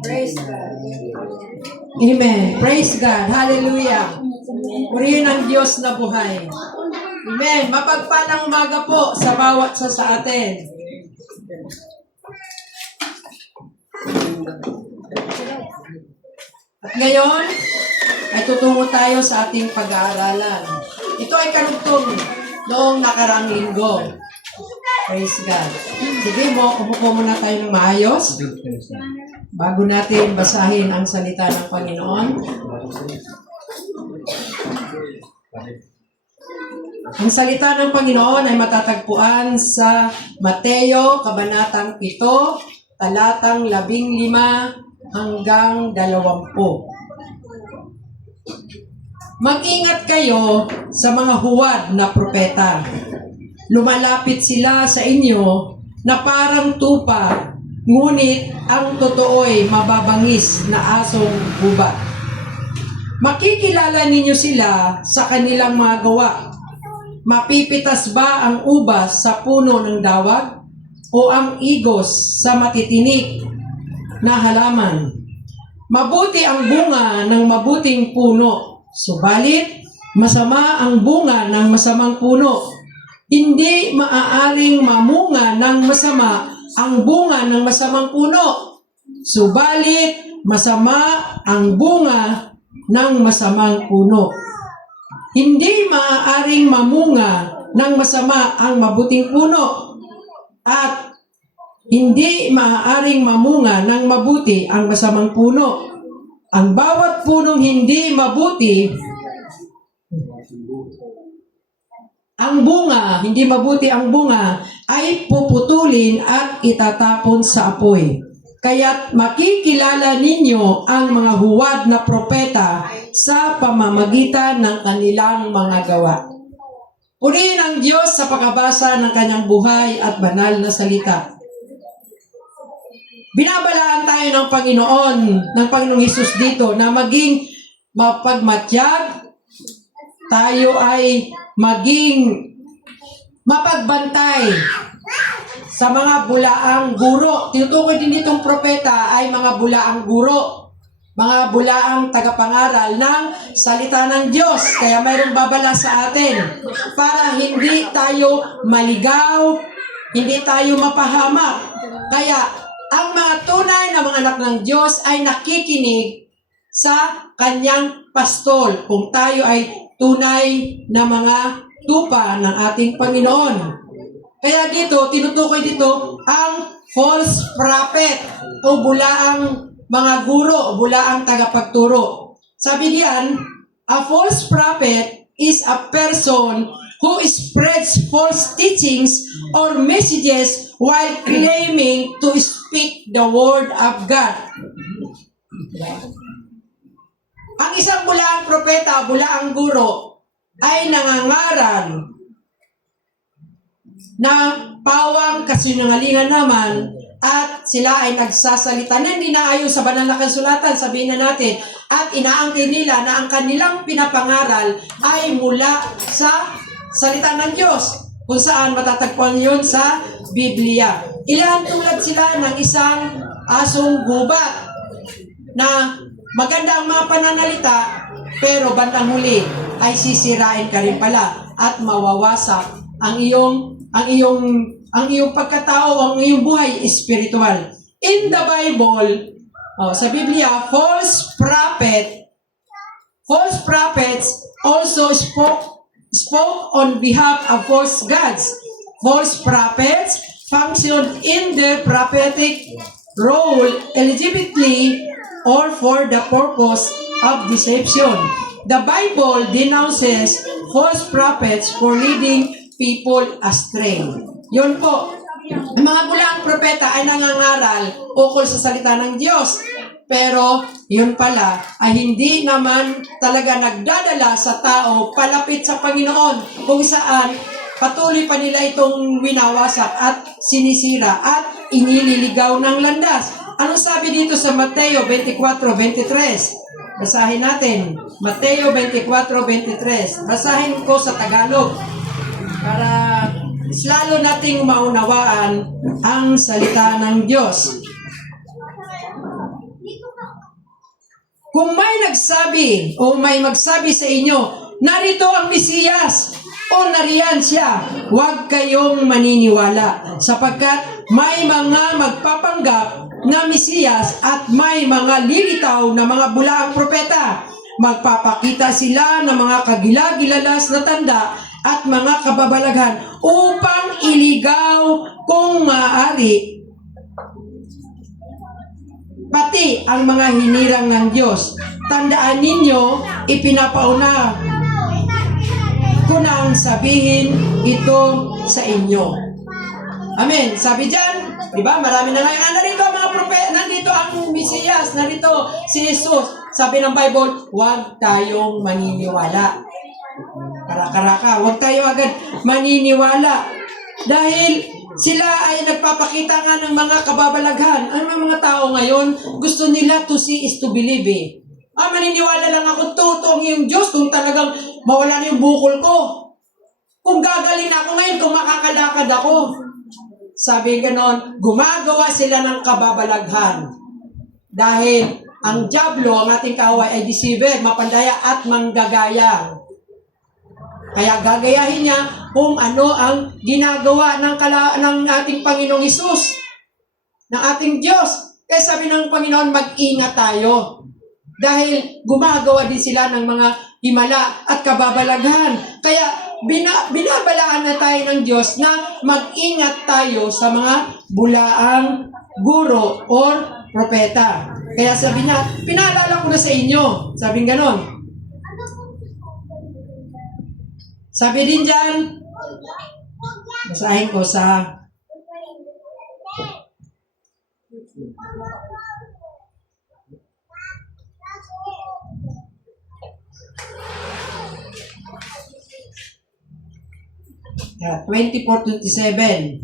Praise God. Amen. Praise God. Hallelujah. Purihin ang Diyos na buhay. Amen. Mapagpalang umaga po sa bawat sa atin. At ngayon, ay tutungo tayo sa ating pag-aaralan. Ito ay karugtong noong nakaraang linggo. Praise God. Sige mo, umupo muna tayo ng maayos bago natin basahin ang salita ng Panginoon. Ang salita ng Panginoon ay matatagpuan sa Mateo, Kabanatang 7, talatang 15 hanggang 20. Mag-ingat kayo sa mga huwad na propeta. Lumalapit sila sa inyo na parang tupa, ngunit ang totoo'y mababangis na asong gubat. Makikilala ninyo sila sa kanilang mga gawa. Mapipitas ba ang ubas sa puno ng dawag o ang igos sa matitinik na halaman? Mabuti ang bunga ng mabuting puno, subalit masama ang bunga ng masamang puno. Hindi maaaring mamunga ng masama ang bunga ng masamang puno, subalit masama ang bunga ng masamang puno. Hindi maaaring mamunga ng masama ang mabuting puno, at hindi maaaring mamunga ng mabuti ang masamang puno. Ang bawat punong hindi mabuti, hindi mabuti ang bunga, ay puputulin at itatapon sa apoy. Kaya't makikilala ninyo ang mga huwad na propeta sa pamamagitan ng kanilang mga gawa. Purihin ang Diyos sa pagkabasa ng kanyang buhay at banal na salita. Binabalaan tayo ng Panginoong Hesus dito na maging mapagmatyag, tayo ay maging mapagbantay sa mga bulaang guro. Tinutukoy din itong propeta ay mga bulaang guro, mga bulaang tagapangaral ng salita ng Diyos. Kaya mayroong babala sa atin para hindi tayo maligaw, hindi tayo mapahamak. Kaya ang mga tunay na mga anak ng Diyos ay nakikinig sa kanyang pastol kung tayo ay tunay na mga tupa ng ating Panginoon. Kaya dito, tinutukoy dito ang false prophet o bulaang mga guro, o bulaang tagapagturo. Sabi diyan, a false prophet is a person who spreads false teachings or messages while claiming to speak the word of God. Ang isang bulaang propeta, bulaang guro, ay nangangaral na pawang kasinungalingan naman, at sila ay nagsasalita na hindi naayon sa banal na kasulatan, sabihin na natin, at inaangkin nila na ang kanilang pinapangaral ay mula sa salita ng Diyos, kung saan matatagpuan yun sa Biblia. Ilan tulad sila ng isang asong gubat na maganda ang mga pananalita, pero bandang huli ay sisirain ka rin pala at mawawasak ang iyong pagkatao, ang iyong buhay espiritual. In the Bible, sa Biblia, false prophets also spoke on behalf of false gods. False prophets functioned in their prophetic role legitimately or for the purpose of deception. The Bible denounces false prophets for leading people astray. Yun po. Ang mga bulaang propeta ay nangangaral ukol sa salita ng Diyos. Pero, yun pala, ay hindi naman talaga nagdadala sa tao palapit sa Panginoon, kung saan patuloy pa nila itong winawasak at sinisira at inililigaw ng landas. Anong sabi dito sa Mateo 24:23? Basahin natin. Mateo 24:23. Basahin ko sa Tagalog para is lalo nating maunawaan ang salita ng Diyos. Kung may nagsabi o may magsabi sa inyo, narito ang Mesiyas o nariyan siya, huwag kayong maniniwala sapagkat may mga magpapanggap na Mesiyas at may mga lilitaw na mga bulaang propeta. Magpapakita sila ng mga kagilagilalas na tanda at mga kababalaghan upang iligaw kung maaari pati ang mga hinirang ng Diyos. Tandaan ninyo, ipinapauna ko nang sabihin ito sa inyo. Amen. Sabi dyan, di ba? Marami na ngayon. Narito ang mga propeta, nandito ang Mesiyas, narito si Jesus. Sabi ng Bible, huwag tayong maniniwala. Karaka-raka, huwag tayo agad maniniwala. Dahil sila ay nagpapakita nga ng mga kababalaghan. Ang mga tao ngayon, gusto nila to see is to believe eh. Maniniwala lang ako, totoong yung Diyos kung talagang mawala na yung bukol ko. Kung gagaling ako ngayon, kung makakalakad ako. Sabi ganon, gumagawa sila ng kababalaghan. Dahil ang dyablo, ang ating kaaway ay deceiver, mapandaya at manggagaya. Kaya gagayahin niya kung ano ang ginagawa ng ating Panginoong Hesus, ng ating Diyos. Kaya sabi ng Panginoon, mag-ingat tayo. Dahil gumagawa din sila ng mga himala at kababalaghan. Kaya binabalaan na tayo ng Diyos na mag-ingat tayo sa mga bulaang guro or propeta. Kaya sabi niya, pinaalala ko na sa inyo. Sabi ganon. Sabi din dyan, basahin ko sa yeah, 24:27.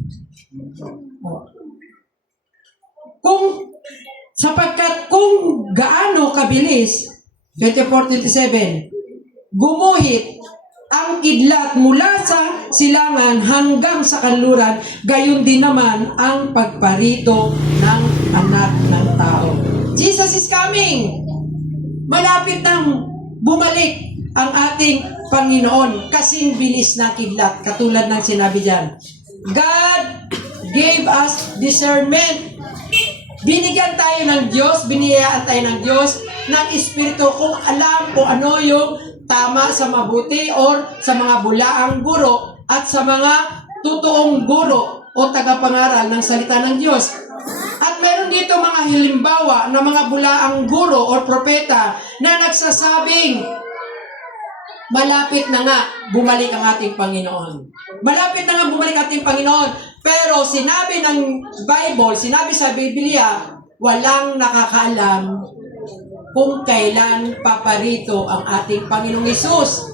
Sapagkat kung gaano kabilis, 24:27, gumuhit ang kidlat mula sa silangan hanggang sa kanluran, gayon din naman ang pagparito ng anak ng tao. Jesus is coming! Malapit nang bumalik ang ating Panginoon kasing bilis na kidlat, katulad ng sinabi dyan. God gave us discernment. Binigyan tayo ng Diyos, biniyayaan tayo ng Diyos ng Espiritu kung alam kung ano yung tama sa mabuti or sa mga bulaang guro at sa mga totoong guro o tagapangaral ng salita ng Diyos. At meron dito mga halimbawa na mga bulaang guro o propeta na nagsasabing, malapit na nga bumalik ang ating Panginoon. Malapit na nga bumalik ang ating Panginoon. Pero sinabi ng Bible, sinabi sa Biblia, walang nakakaalam kung kailan paparito ang ating Panginoong Hesus.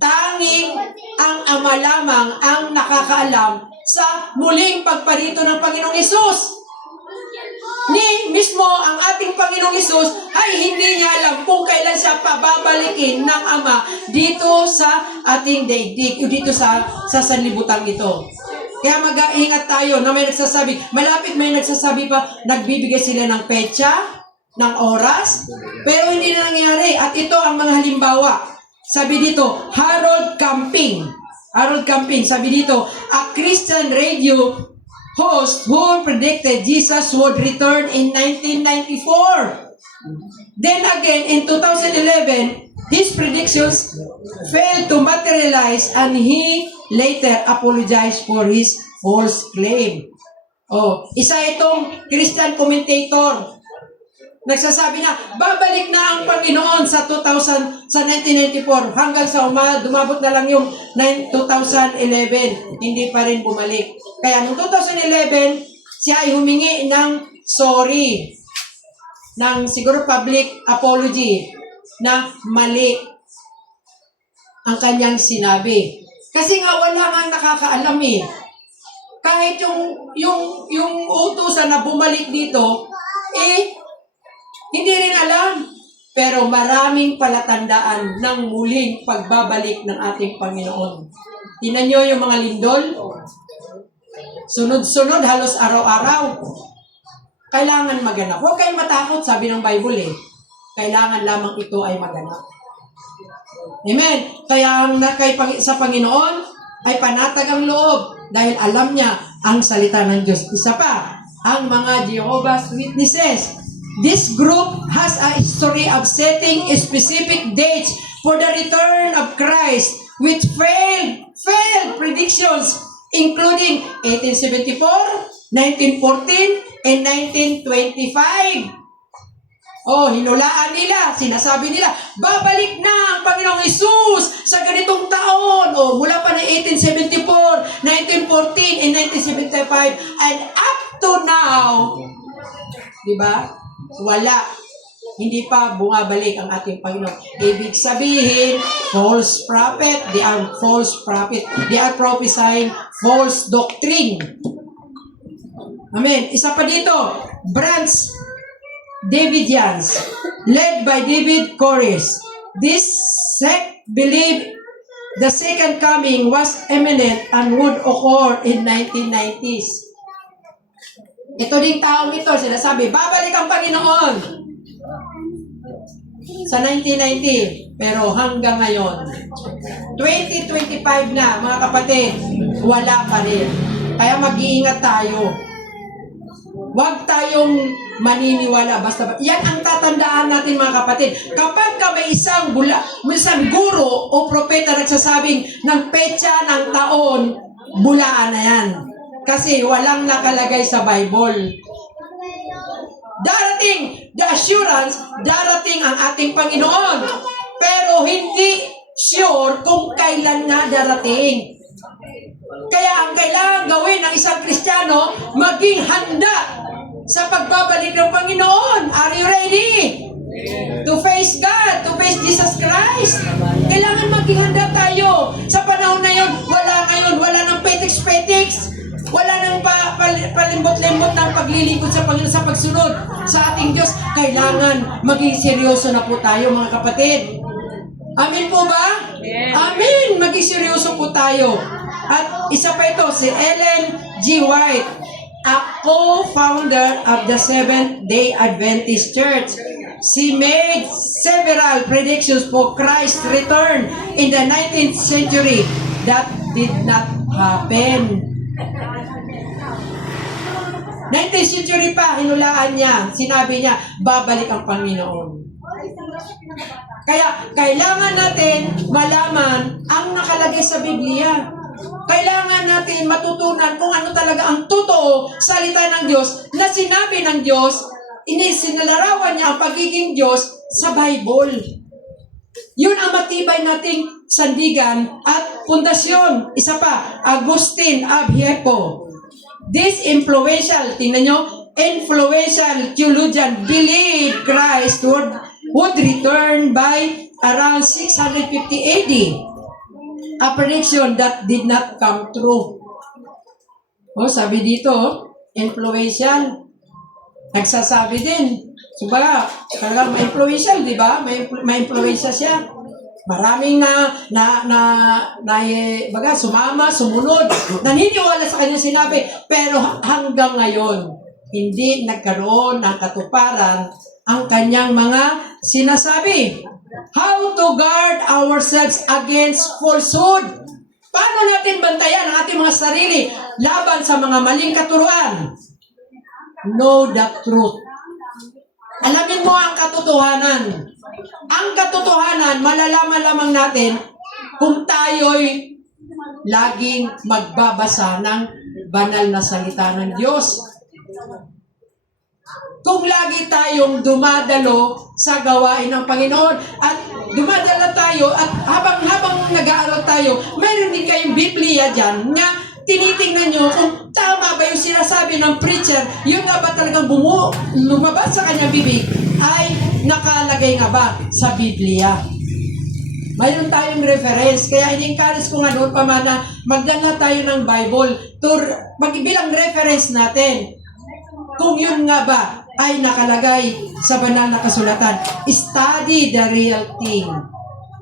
Tanging ang Ama lamang ang nakakaalam sa muling pagparito ng Panginoong Hesus. Mismo ang ating Panginoong Hesus ay hindi niya alam kung kailan siya pababalikin ng Ama dito sa ating daigdig o dito sa sanlibutan ito. Kaya mag-ingat tayo na may nagsasabi, malapit may nagsasabi pa, nagbibigay sila ng petsa, ng oras, pero hindi na nangyari. At ito ang mga halimbawa. Sabi dito, Harold Camping, sabi dito, a Christian radio host who predicted Jesus would return in 1994. Then again, in 2011, his predictions failed to materialize and he later apologized for his false claim. Isa itong Christian commentator. Nagsasabi na, babalik na ang Panginoon sa 1994 hanggang sa dumabot na lang yung 2011. Hindi pa rin bumalik. Kaya noong 2011, siya ay humingi ng sorry, ng siguro public apology na mali ang kanyang sinabi. Kasi nga wala nga nakakaalam eh. Kahit yung utusan na bumalik dito, hindi rin alam. Pero maraming palatandaan ng muling pagbabalik ng ating Panginoon. Tingnan nyo yung mga lindol. Sunod-sunod, halos araw-araw. Kailangan maganap. Huwag kayong matakot, sabi ng Bible eh. Kailangan lamang ito ay maganap. Amen. Kaya sa Panginoon ay panatag ang loob dahil alam niya ang salita ng Diyos. Isa pa, ang mga Jehovah's Witnesses. This group has a history of setting specific dates for the return of Christ with failed predictions including 1874, 1914, and 1925. Oh, hinulaan nila, sinasabi nila, babalik na ang Panginoong Hesus sa ganitong taon. Oh, mula pa ng 1874, 1914, and 1975, and up to now, di ba? Wala. Hindi pa bumabalik ang ating Panginoon. Ibig sabihin, false prophet. They are false prophet. They are prophesying false doctrine. Amen. Isa pa dito, Branch Davidians, led by David Corris. This sect believed the second coming was imminent and would occur in 1990s. Ito ding taong ito, sinasabi, babalik ang Panginoon sa 1990. Pero hanggang ngayon, 2025 na, mga kapatid, wala pa rin. Kaya mag-iingat tayo. Huwag tayong maniniwala. Basta, yan ang tatandaan natin, mga kapatid. Kapag ka may isang guro o propeta nagsasabing ng petsa ng taon, bulaan na yan. Kasi walang nakalagay sa Bible. Darating, the assurance, darating ang ating Panginoon. Pero hindi sure kung kailan nga darating. Kaya ang kailangan gawin ng isang Kristiyano, maging handa sa pagbabalik ng Panginoon. Are you ready? To face God, to face Jesus Christ. Kailangan maging handa tayo. Sa panahon na yun, wala nang petiks-petiks. Wala nang palimbot-limbot ng paglilingkod sa Panginoon sa pagsunod sa ating Diyos. Kailangan maging seryoso na po tayo, mga kapatid. Amen po ba? Yes. Amen! Maging seryoso po tayo. At isa pa ito, si Ellen G. White, a co-founder of the Seventh-day Adventist Church. She made several predictions for Christ's return in the 19th century that did not happen. 19th century pa, hinulaan niya, sinabi niya, babalik ang Panginoon. Kaya, kailangan natin malaman ang nakalagay sa Biblia. Kailangan natin matutunan kung ano talaga ang totoo salita ng Diyos na sinabi ng Diyos, sinalarawan niya ang pagiging Diyos sa Bible. Yun ang matibay nating sandigan at pundasyon. Isa pa, Agustin of Hippo. This influential, tingnan nyo, influential theologian believed Christ would return by around 650 AD. A prediction that did not come true. Oh, sabi dito, influential. Nagsasabi din. Subaga, talagang ma-influential, di ba? Ma-influential siya. Maraming baga, sumama, sumunod, naniniwala sa kanyang sinabi, pero hanggang ngayon, hindi nagkaroon ng katuparan ang kanyang mga sinasabi. How to guard ourselves against falsehood? Paano natin bantayan ang ating mga sarili laban sa mga maling katuruan? Know the truth. Alamin mo ang katotohanan. Ang katotohanan, malalaman lamang natin kung tayo'y laging magbabasa ng banal na salita ng Diyos. Kung lagi tayong dumadalo sa gawain ng Panginoon at dumadala tayo at habang nag-aaral tayo, mayroon din kayong Biblia dyan nga tinitingnan nyo kung tama ba yung sinasabi ng preacher, yung nga ba talagang lumabas sa kanyang bibig ay nakalagay nga ba sa Biblia. Mayroon tayong reference, kaya in-encourage ko nga noon pa man na magdala tayo ng Bible magbilang reference natin. Kung yun nga ba ay nakalagay sa banal na kasulatan. Study the real thing.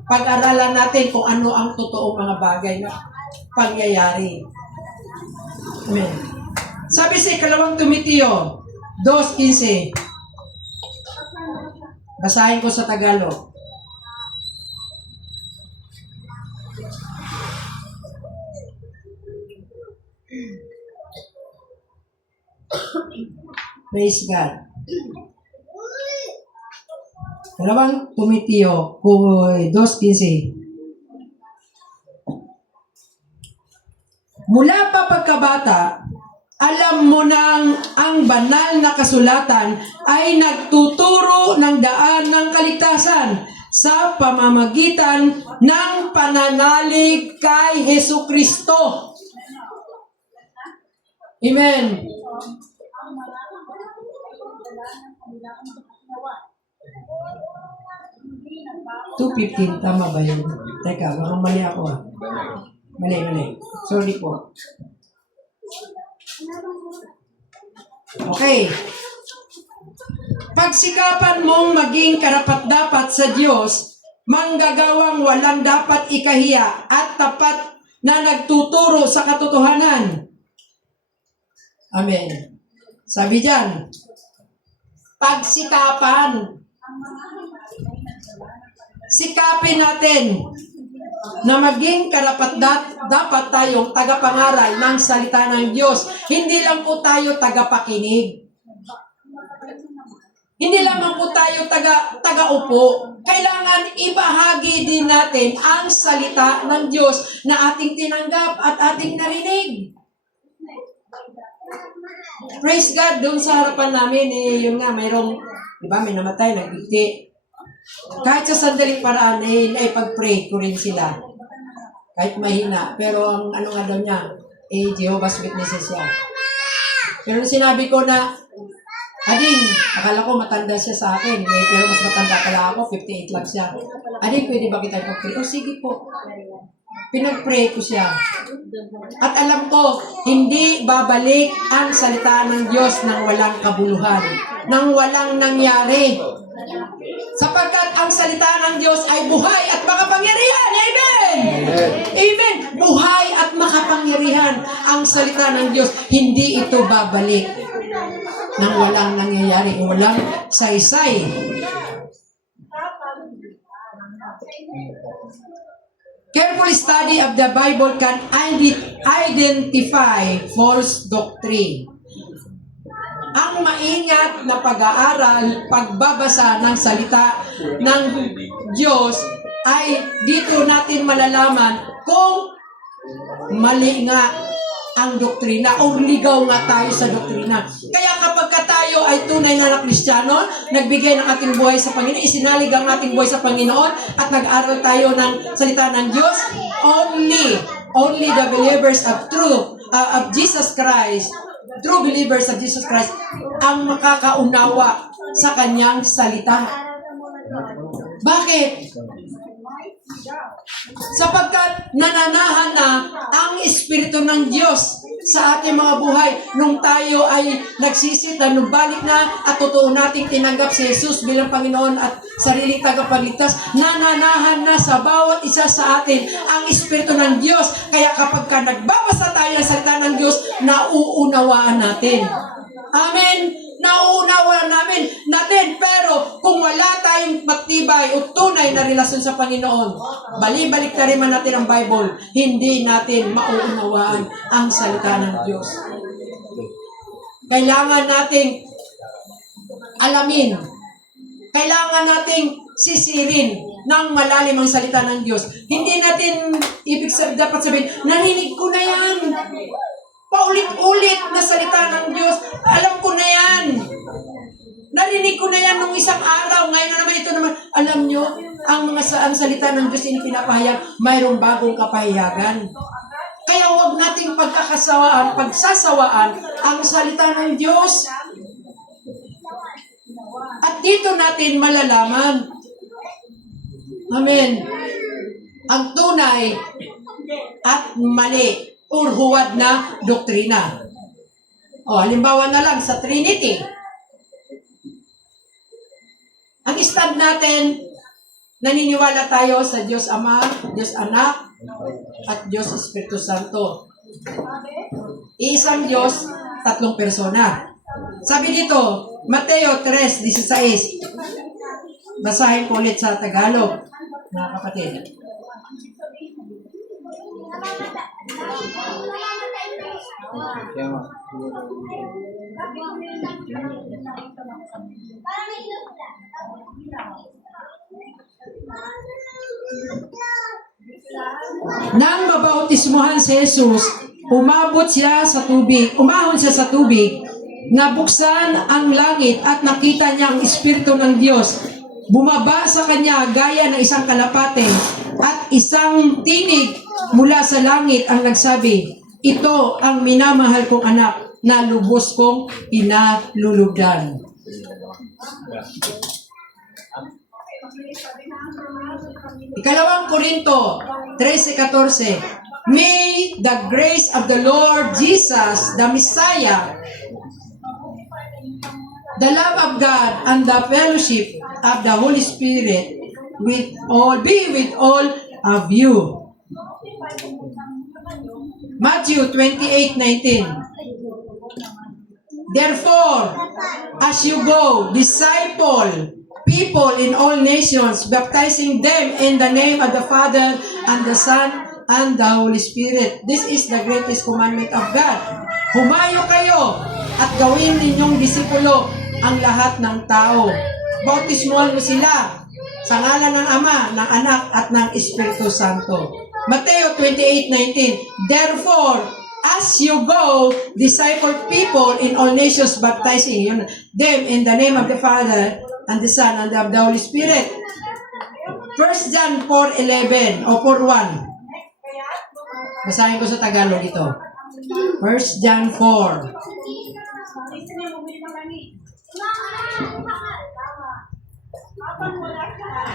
Pag-aralan natin kung ano ang totoong mga bagay na pangyayari. Amen. Sabi sa ikalawang Timoteo 2:15. Basahin ko sa Tagalog. Praise God. Ikalawang Timoteo 2:15. Mula pa pagkabata, alam mo nang ang banal na kasulatan ay nagtuturo ng daan ng kaligtasan sa pamamagitan ng pananalig kay Hesukristo. Amen. $2.15, tama ba yun? Teka, baka mali ako ah. Mali. Sorry po. Okay. Pagsikapan mong maging karapat-dapat sa Diyos, manggagawang walang dapat ikahiya at tapat na nagtuturo sa katotohanan. Amen. Sabi diyan, pagsikapan. Sikapin natin na maging dapat tayong tagapangaral ng salita ng Diyos. Hindi lang po tayo tagapakinig. Hindi lamang po tayo tagaupo. Kailangan ibahagi din natin ang salita ng Diyos na ating tinanggap at ating narinig. Praise God, doon sa harapan namin, yun nga, mayroong, di ba, may namatay, nagbigti. Kahit sa sandaling paraan, pag-pray ko rin sila. Kahit mahina. Pero ang ano nga daw niya, Jehovah's Witnesses siya. Pero sinabi ko na, Ading, akala ko matanda siya sa akin. Pero mas matanda pala ako, 58 lang siya. Ading, pwede ba kita ipag-pray? Oh, sige po. Pinag-pray ko siya. At alam ko, hindi babalik ang salita ng Diyos nang walang kabuluhan, nang walang nangyari. Sapagkat ang salita ng Diyos ay buhay at makapangyarihan. Amen! Amen! Buhay at makapangyarihan ang salita ng Diyos. Hindi ito babalik nang walang nangyayari, walang saysay. Careful study of the Bible can identify false doctrine. Ang maingat na pag-aaral, pagbabasa ng salita ng Diyos ay dito natin malalaman kung mali nga ang doktrina o ligaw nga tayo sa doktrina. Kaya kapag tayo ay tunay na Kristiyano, nagbigay ng ating buhay sa Panginoon, isinalig ang ating buhay sa Panginoon at nag-aral tayo ng salita ng Diyos, only the believers of Jesus Christ, true believers of Jesus Christ, ang makakaunawa sa kanyang salita. Bakit? Sapagkat nananahan na ang Espiritu ng Diyos sa ating mga buhay nung tayo ay nagsisita, nung balik na at totoo nating tinanggap si Jesus bilang Panginoon at sariling tagapagligtas, nananahan na sa bawat isa sa atin ang Espiritu ng Diyos. Kaya kapag nagbabasa tayo ng salita ng Diyos, nauunawaan natin. Amen? Nauunawaan natin. Pero kung wala tayong matibay o tunay na relasyon sa Panginoon, balik na rin man natin ang Bible, hindi natin mauunawaan ang salita ng Diyos. Kailangan nating alamin. Kailangan nating sisirin ng malalim ang salita ng Diyos. Hindi natin dapat sabihin, narinig ko na yan. Paulit-ulit na salita ng Diyos. Alam ko na yan. Narinig ko na yan nung isang araw. Ngayon na naman, ito naman. Alam nyo, ang salita ng Diyos yung pinapahayag, mayroong bagong kapahayagan. Kaya huwag nating pagsasawaan ang salita ng Diyos. At dito natin malalaman. Amen. Ang tunay at mali o huwad na doktrina. O, halimbawa na lang sa Trinity. Ang stand natin, naniniwala tayo sa Diyos Ama, Diyos Anak, at Diyos Espiritu Santo. Iisang Diyos, tatlong persona. Sabi dito, Mateo 3:16. Basahin ko ulit sa Tagalog, mga kapatid. Nang mabautismuhan si Jesus, umahon siya sa tubig, nabuksan ang langit at nakita niya ang Espiritu ng Diyos. Bumaba sa kanya gaya ng isang kalapate at isang tinig mula sa langit ang nagsabi, "Ito ang minamahal kong anak na lubos kong pinalulugdan." Ikalawang Korinto 13:14. May the grace of the Lord Jesus, the Messiah, the love of God, and the fellowship of the Holy Spirit be with all of you. Matthew 28:19. Therefore, as you go, disciple people in all nations, baptizing them in the name of the Father and the Son and the Holy Spirit. This is the greatest commandment of God. Humayo kayo at gawin ninyong disipulo ang lahat ng tao. Bautismuhan mo sila sa ngalan ng Ama, ng Anak, at ng Espiritu Santo. Mateo 28:19. Therefore, as you go, disciple people in all nations, baptizing them in the name of the Father and the Son and of the Holy Spirit. 1 John 4:11 o 4:1. Basahin ko sa Tagalog ito. 1 John 4.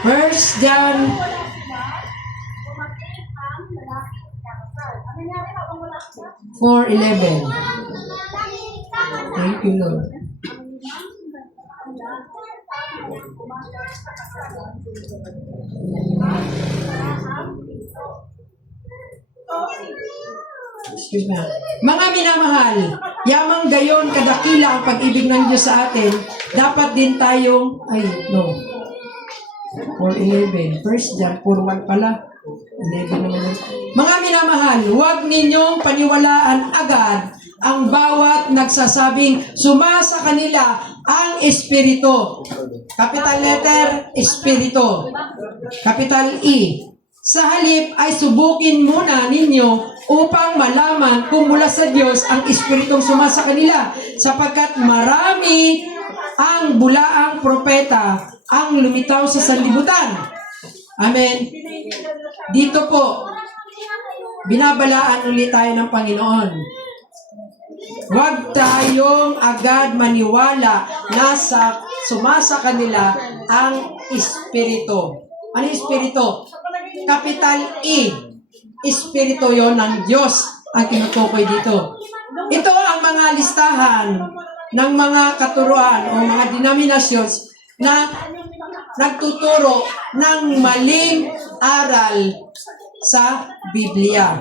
1 John 4:11. Thank you, Lord. Excuse me. Mga minamahal, yamang gayon kadakila ang pag-ibig ng Diyos sa atin, dapat din tayong, 4:11. 1 John 4:1 pala. 11 naman yun. Mga minamahal, huwag ninyong paniwalaan agad ang bawat nagsasabing sumasa kanila ang Espiritu. Capital letter, Espiritu. Capital E. Sa halip ay subukin muna ninyo upang malaman kung mula sa Diyos ang Espiritong sumasa kanila, sapagkat marami ang bulaang propeta ang lumitaw sa sanlibutan. Amen. Dito po, binabalaan ulit tayo ng Panginoon. Huwag tayong agad maniwala na sumasa kanila ang Espiritu. Ano Espiritu? Capital E. Espiritu yon ng Diyos ang tinutukoy dito. Ito ang mga listahan ng mga katuruan o mga denominations na nagtuturo ng maling aral sa Biblia.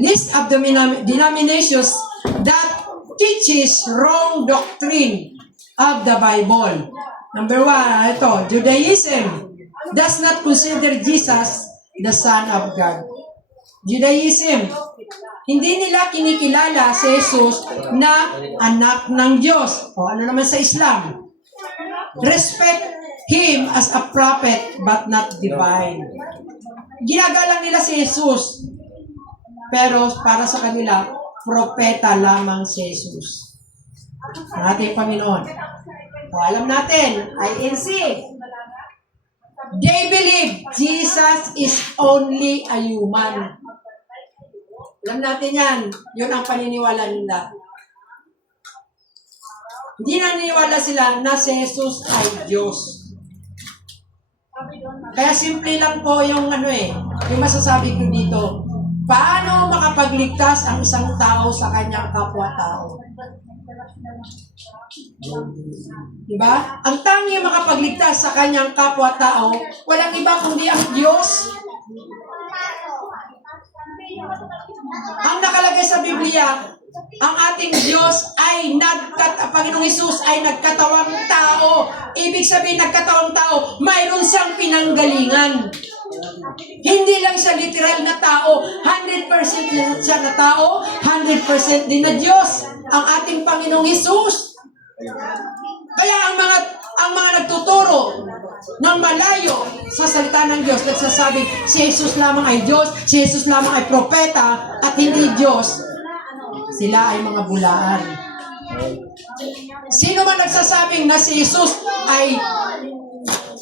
List of the denominations that teaches wrong doctrine of the Bible. Number 1, ito, Judaism does not consider Jesus the Son of God. Judaism, hindi nila kinikilala si Jesus na anak ng Diyos. O ano naman sa Islam? Respect Him as a prophet but not divine. Ginagalang nila si Jesus, pero para sa kanila, propeta lamang si Jesus. Ang ating Panginoon. O, alam natin, INC, they believe Jesus is only a human. Alam natin yan. Yun ang paniniwala nila. Hindi naniniwala sila na si Jesus ay Diyos. Kaya simple lang po yung yung masasabi ko dito. Paano makapagligtas ang isang tao sa kanyang kapwa-tao? Diba? Ang tanging makapagligtas sa kanyang kapwa-tao, walang iba kundi ang Diyos. Ang nakalagay sa Biblia, ang ating Diyos ay Panginoong Hesus ay nagkatawang tao. Ibig sabihin, nagkatawang tao, mayroon siyang pinanggalingan. Hindi lang siya literal na tao, 100% siya na tao, 100% din na Diyos, ang ating Panginoong Hesus. Kaya ang mga nagtuturo ng malayo sa salita ng Diyos, nagsasabing si Jesus lamang ay Diyos, si Jesus lamang ay propeta, at hindi Diyos, sila ay mga bulaan. Sino man nagsasabing na si Jesus ay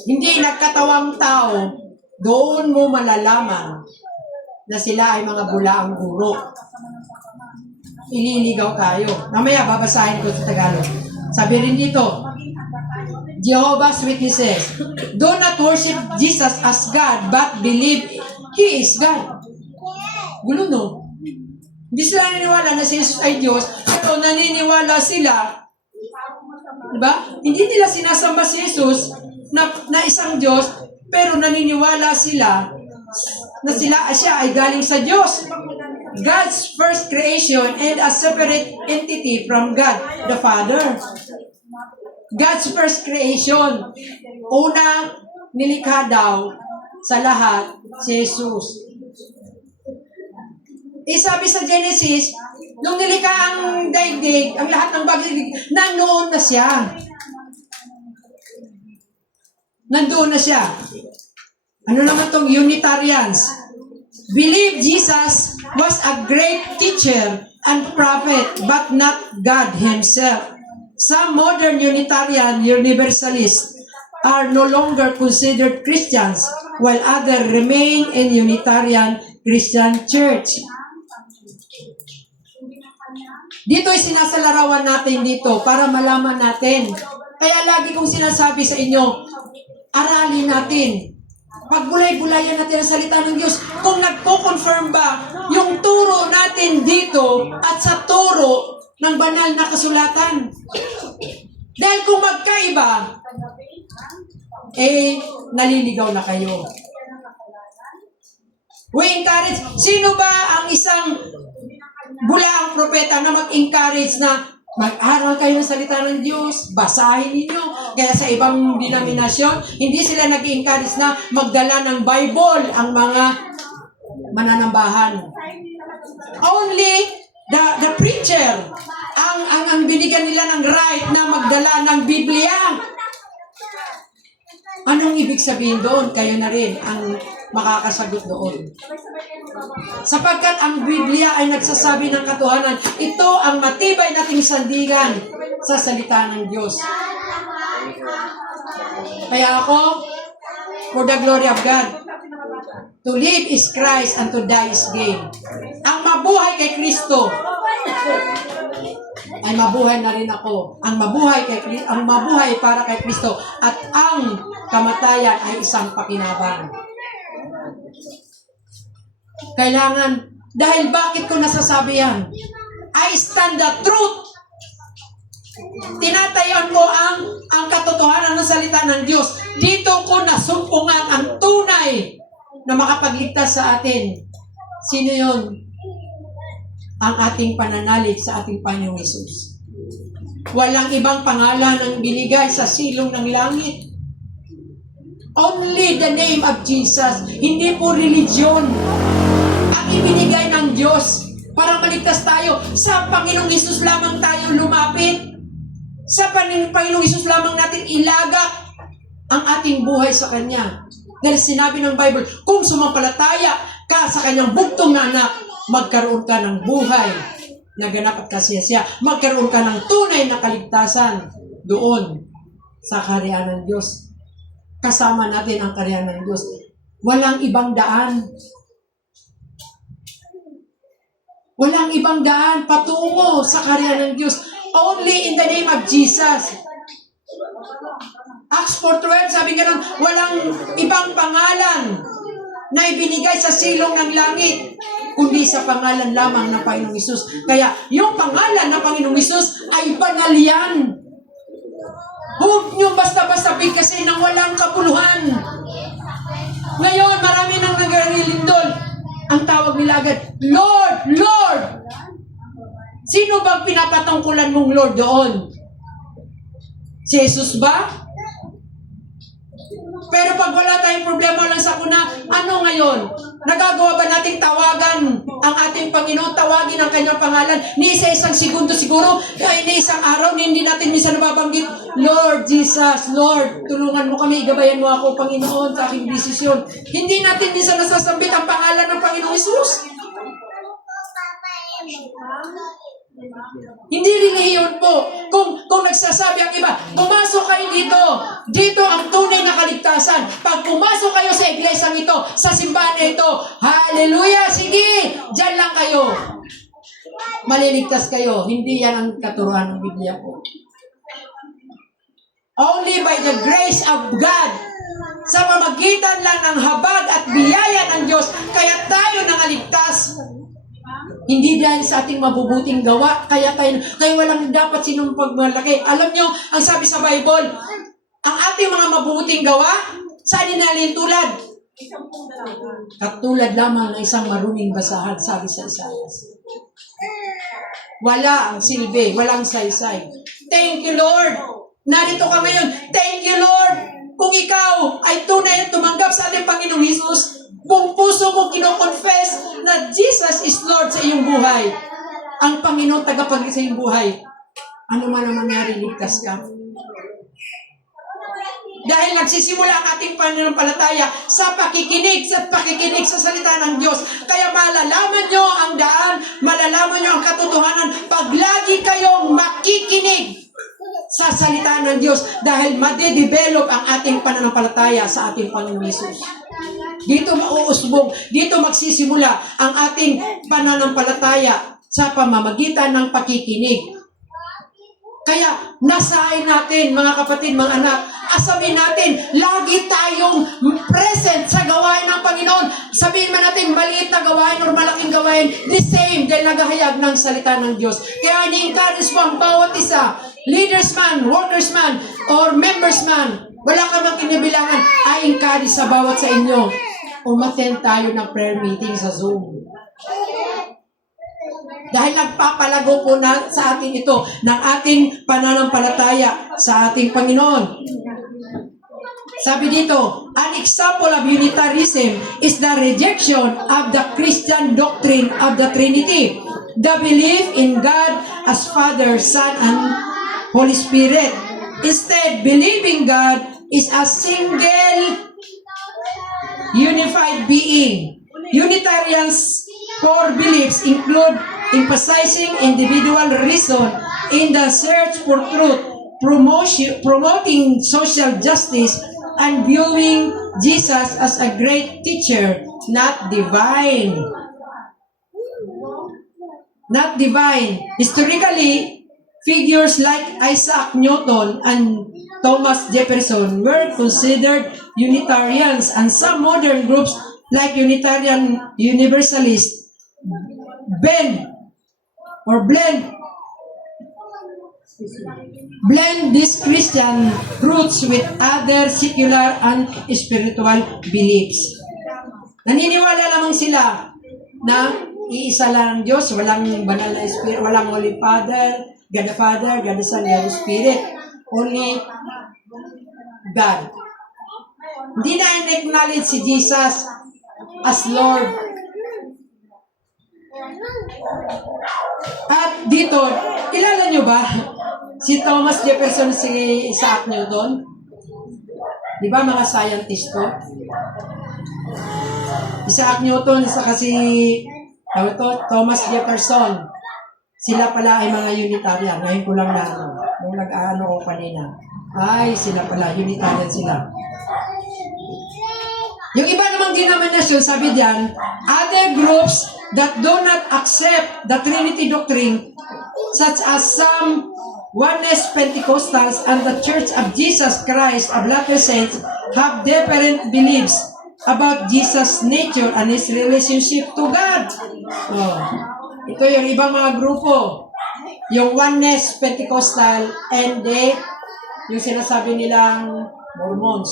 hindi nagkatawang tao, doon mo malalaman na sila ay mga bulaang guro. Ililigaw tayo. Mamaya babasahin ko sa Tagalog. Sabi rin dito, Jehovah's Witnesses, do not worship Jesus as God, but believe He is God. Gulo, no? Hindi sila naniniwala na si Jesus ay Diyos, pero naniniwala sila, diba? Hindi nila sinasamba si Jesus na isang Diyos, pero naniniwala sila na siya ay galing sa Diyos. God's first creation and a separate entity from God, the Father. God's first creation. Unang nilikha daw sa lahat, si Jesus. Sabi sa Genesis, nung nilikha ang daigdig, ang lahat ng bagay, nandoon na siya. Nandoon na siya. Ano naman tong Unitarians? Believe Jesus was a great teacher and prophet, but not God Himself. Some modern Unitarian Universalists are no longer considered Christians, while others remain in Unitarian Christian Church. Dito ay sinasalarawan natin dito para malaman natin. Kaya lagi kong sinasabi sa inyo, aralin natin. Pagbulay-bulayan natin ang salita ng Diyos. Kung nagpo-confirm ba yung turo natin dito at sa turo ng banal na kasulatan. Dahil kung magkaiba, naliligaw na kayo. We encourage, sino ba ang isang bulaang propeta na mag-encourage na mag-aral kayo ng salita ng Diyos, basahin ninyo. Kaya sa ibang denominasyon, hindi sila nag-encourage na magdala ng Bible ang mga mananambahan. Only the preacher ang binigyan nila ng right na magdala ng Biblia. Anong ibig sabihin doon? Kayo na rin ang makakasagot doon. Sapagkat ang Biblia ay nagsasabi ng katotohanan, ito ang matibay nating sandigan sa salita ng Diyos. Kaya ako, for the glory of God, to live is Christ and to die is gain. Ang mabuhay kay Kristo ay mabuhay na rin ako. Ang mabuhay para kay Kristo at ang kamatayan ay isang pakinabang. Kailangan, dahil bakit ko nasasabi yan? I stand the truth. Tinatayan ko ang katotohanan ng salita ng Diyos. Dito ko nasumpungan ang tunay na makapagligtas sa atin. Sino yun? Ang ating pananalig sa ating Panginoong Hesus. Walang ibang pangalan ang binigay sa silong ng langit. Only the name of Jesus. Hindi po religion ang ibinigay ng Diyos para maligtas tayo. Sa Panginoong Hesus lamang tayo lumapit. Sa Panginoong Hesus lamang natin ilagak ang ating buhay sa Kanya. Dahil sinabi ng Bible, kung sumampalataya ka sa Kanyang bugtong na anak, magkaroon ka ng buhay na ganap at kasiyasiya. Magkaroon ka ng tunay na kaligtasan doon sa kaharian ng Diyos. Kasama natin ang kaharian ng Diyos. Walang ibang daan. Walang ibang daan patungo sa kaharian ng Diyos. Only in the name of Jesus. Acts 4:12, sabi nga nun, walang ibang pangalan na ibinigay sa silong ng langit, kundi sa pangalan lamang ng Panginoong Hesus. Kaya, yung pangalan ng Panginoong Hesus ay banal yan. Huwag nyo basta-basta bigkasin ng walang kabuluhan. Ngayon, marami nang nagagilindol. ang tawag nila agad, Lord, Lord! Sino bang pinapatungkulan mong Lord doon? Si Jesus ba? Pero pag wala tayong problema lang sa kuna, ano ngayon? Nagagawa ba nating tawagan ang ating Panginoon, tawagin ang kanyang pangalan? Ni isang segundo siguro, ni isang araw, hindi natin minsan nababanggit, Lord Jesus, Lord, tulungan mo kami, gabayan mo ako, Panginoon, sa aking desisyon. Hindi natin minsan nasasambit ang pangalan ng Panginoong Jesus. Hindi relihiyon po. Kung nagsasabi ang iba, pumasok kayo dito. Dito ang tunay na kaligtasan. Pag pumasok kayo sa iglesyang ito, sa simbahan na ito, hallelujah, sige, dyan lang kayo. Maliligtas kayo. Hindi yan ang katuruan ng Biblia po. Only by the grace of God, sa pamagitan lang ng habag at biyaya ng Diyos, kaya tayo nangaligtas. Hindi dahil sa ating mabubuting gawa, kaya walang dapat sinong pagmalaki. Alam nyo, ang sabi sa Bible, ang ating mga mabubuting gawa, saan ninalin tulad? Katulad lamang ng isang maruming basahan, sabi sa Isaias. Wala ang silbi, walang saysay. Thank you, Lord. Narito ka ngayon. Thank you, Lord. Kung ikaw ay tunay at tumanggap sa ating Panginoong Jesus, kung puso mo kino-confess na Jesus is Lord sa iyong buhay, ang Panginoon tagapagligtas sa iyong buhay, ano man ang mangyari, ligtas ka. Dahil nagsisimula ang ating pananampalataya sa pakikinig sa salita ng Diyos. Kaya malalaman nyo ang daan, malalaman nyo ang katotohanan pag lagi kayong makikinig sa salita ng Diyos, dahil madedevelop ang ating pananampalataya sa ating Panginoong Hesus. Dito mauusbong, dito magsisimula ang ating pananampalataya sa pamamagitan ng pakikinig. Kaya nasahin natin, mga kapatid, mga anak, asamin natin, lagi tayong present sa gawain ng Panginoon. Sabihin man natin, maliit na gawain o malaking gawain, the same, dahil naghahayag ng salita ng Diyos. Kaya ni-encourage mo ang bawat isa, leaders man, workers man, or members man, wala ka bang kinibilangan, ay encourage sa bawat sa inyo. Umattend tayo ng prayer meeting sa Zoom. Dahil nagpapalago po na sa atin ito ng ating pananampalataya sa ating Panginoon. Sabi dito, an example of Unitarianism is the rejection of the Christian doctrine of the Trinity, the belief in God as Father, Son, and Holy Spirit. Instead, believing God is a single unified being. Unitarians' core beliefs include emphasizing individual reason in the search for truth, promoting social justice, and viewing Jesus as a great teacher, not divine. Not divine. Historically, figures like Isaac Newton and Thomas Jefferson were considered Unitarians, and some modern groups like Unitarian Universalists blend these Christian roots with other secular and spiritual beliefs. Naniniwala lamang sila na iisa lang ang Diyos, walang banal na Spirit, walang Holy Father, God the Father, God the Son, God the Spirit. Only God. Hindi na in-acknowledge si Jesus as Lord. At dito, kilala nyo ba si Thomas Jefferson, si Isaac Newton? Di ba mga scientist to? Isaac Newton, isa kasi Thomas Jefferson. Sila pala ay mga Unitarian. Ngayon ko lang natin. Nung nag-aano ko kanina. Ay, sila pala. Unitarian sila. Yung iba namang denominasyon, sabi diyan, other groups that do not accept the Trinity doctrine, such as some Oneness Pentecostals and the Church of Jesus Christ of Latter Saints, have different beliefs about Jesus' nature and His relationship to God. Oh. Ito yung ibang mga grupo. Yung Oneness Pentecostal and yung sinasabi nilang Mormons.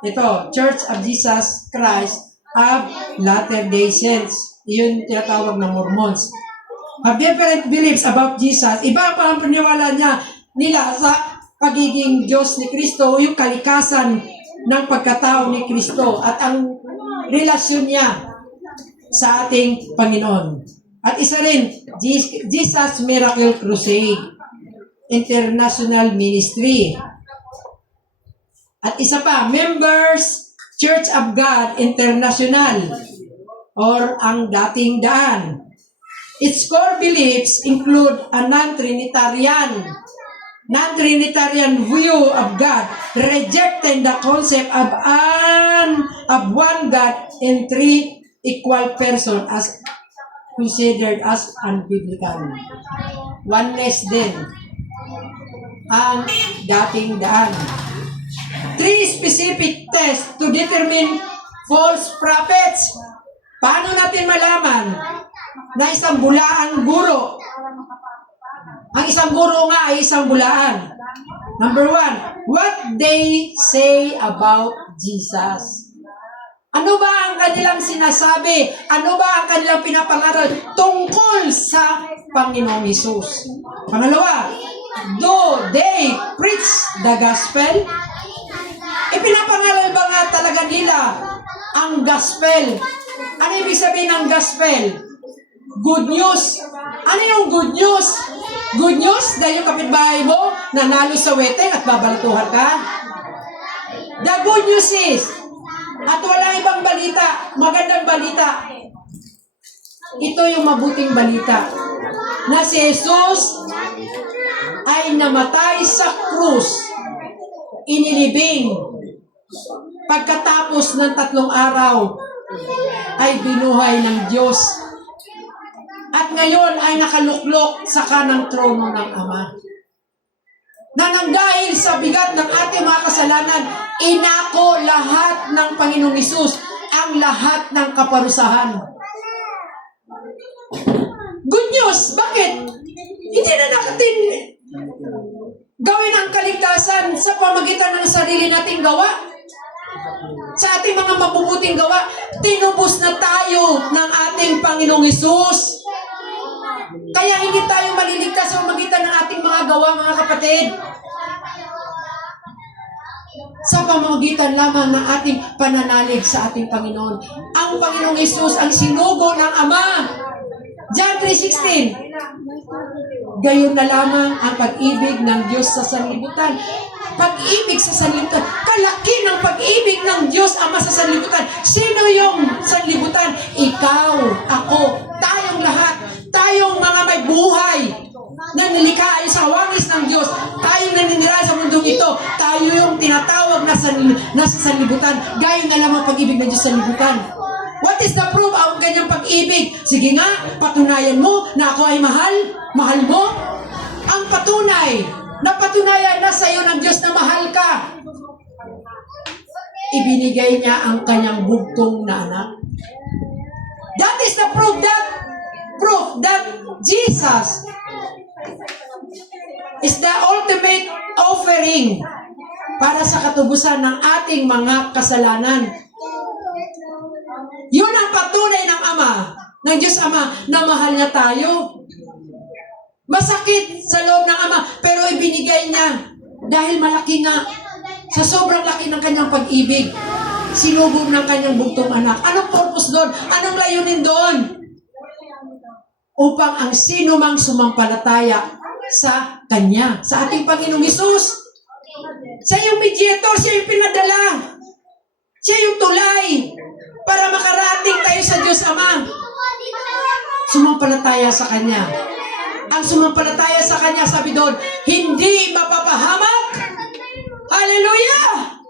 Ito, Church of Jesus Christ of Latter-day Saints. Iyon tinatawag ng Mormons. Have different beliefs about Jesus. Iba pa ang paniwala nila sa pagiging Diyos ni Kristo, yung kalikasan ng pagkatao ni Kristo at ang relasyon niya sa ating Panginoon. At isa rin, Jesus Miracle Crusade, International Ministry. At isa pa, Members Church of God International, or ang dating daan. Its core beliefs include a non-Trinitarian view of God, rejecting the concept of one God in three equal persons as considered as unbiblical. Oneness din ang dating daan. 3 specific tests to determine false prophets. Paano natin malaman na isang bulaang guro? Ang isang guro nga ay isang bulaan. Number 1, what they say about Jesus. Ano ba ang kanilang sinasabi? Ano ba ang kanilang pinapangaral tungkol sa Panginoong Hesus? Pangalawa, do they preach the gospel? Ipinapangaral ba nga talaga nila ang gospel? Ano ibig sabihin ng gospel? Good news. Ano yung good news? Good news dahil yung kapitbahay mo nanalo sa weteng at babalatuhan ka? The good news is, at walang ibang balita, magandang balita. Ito yung mabuting balita na si Jesus ay namatay sa krus, inilibing. Pagkatapos ng 3 araw, ay binuhay ng Diyos. At ngayon ay nakaluklok sa kanang trono ng Ama. Na nang dahil sa bigat ng ating mga kasalanan, inako lahat ng Panginoong Hesus ang lahat ng kaparusahan. Good news! Bakit? Hindi na natin gawin ang kaligtasan sa pamagitan ng sarili nating gawa. Sa ating mga mabubuting gawa, tinubos na tayo ng ating Panginoong Hesus. Kaya hindi tayo maliligtas sa pamagitan ng ating mga gawa, mga kapatid. Sa pamamagitan lamang ng ating pananalig sa ating Panginoon. Ang Panginoong Hesus ang sinugo ng Ama. John 3:16. Gayon na lamang ang pag-ibig ng Diyos sa sanlibutan. Pag-ibig sa sanlibutan. Kalaki ng pag-ibig ng Diyos Ama sa sanlibutan. Sino yung sanlibutan? Ikaw, ako, tayong lahat. Tayong mga may buhay na nilikha ay sa wangis ng Diyos. Tayong naninira sa mundong ito. Tayo yung tinatawag na nasa sanlibutan. Gayon na lamang pag-ibig ng Diyos sa sanlibutan. What is the proof ang kanyang pag-ibig? Sige nga, patunayan mo na ako ay mahal. Mahal mo? Ang patunay, napatunayan na sa iyo ng Diyos na mahal ka. Ibinigay niya ang kanyang bugtong na anak. That is the proof that Jesus is the ultimate offering para sa katubusan ng ating mga kasalanan. Yun ang patunay ng Ama, ng Diyos Ama, na mahal niya tayo. Masakit sa loob ng Ama, pero ibinigay niya dahil malaki nga. Sa sobrang laki ng kanyang pag-ibig, sinubog ng kanyang bugtong anak. Anong purpose doon? Anong layunin doon? Upang ang sino mang sumampalataya sa Kanya, sa ating Panginoong Hesus. Siya yung mediator, siya yung pinadala. Siya yung tulay para makarating tayo sa Diyos Ama. Sumampalataya sa Kanya. Ang sumampalataya sa Kanya, sabi doon, hindi mapapahamak. Hallelujah!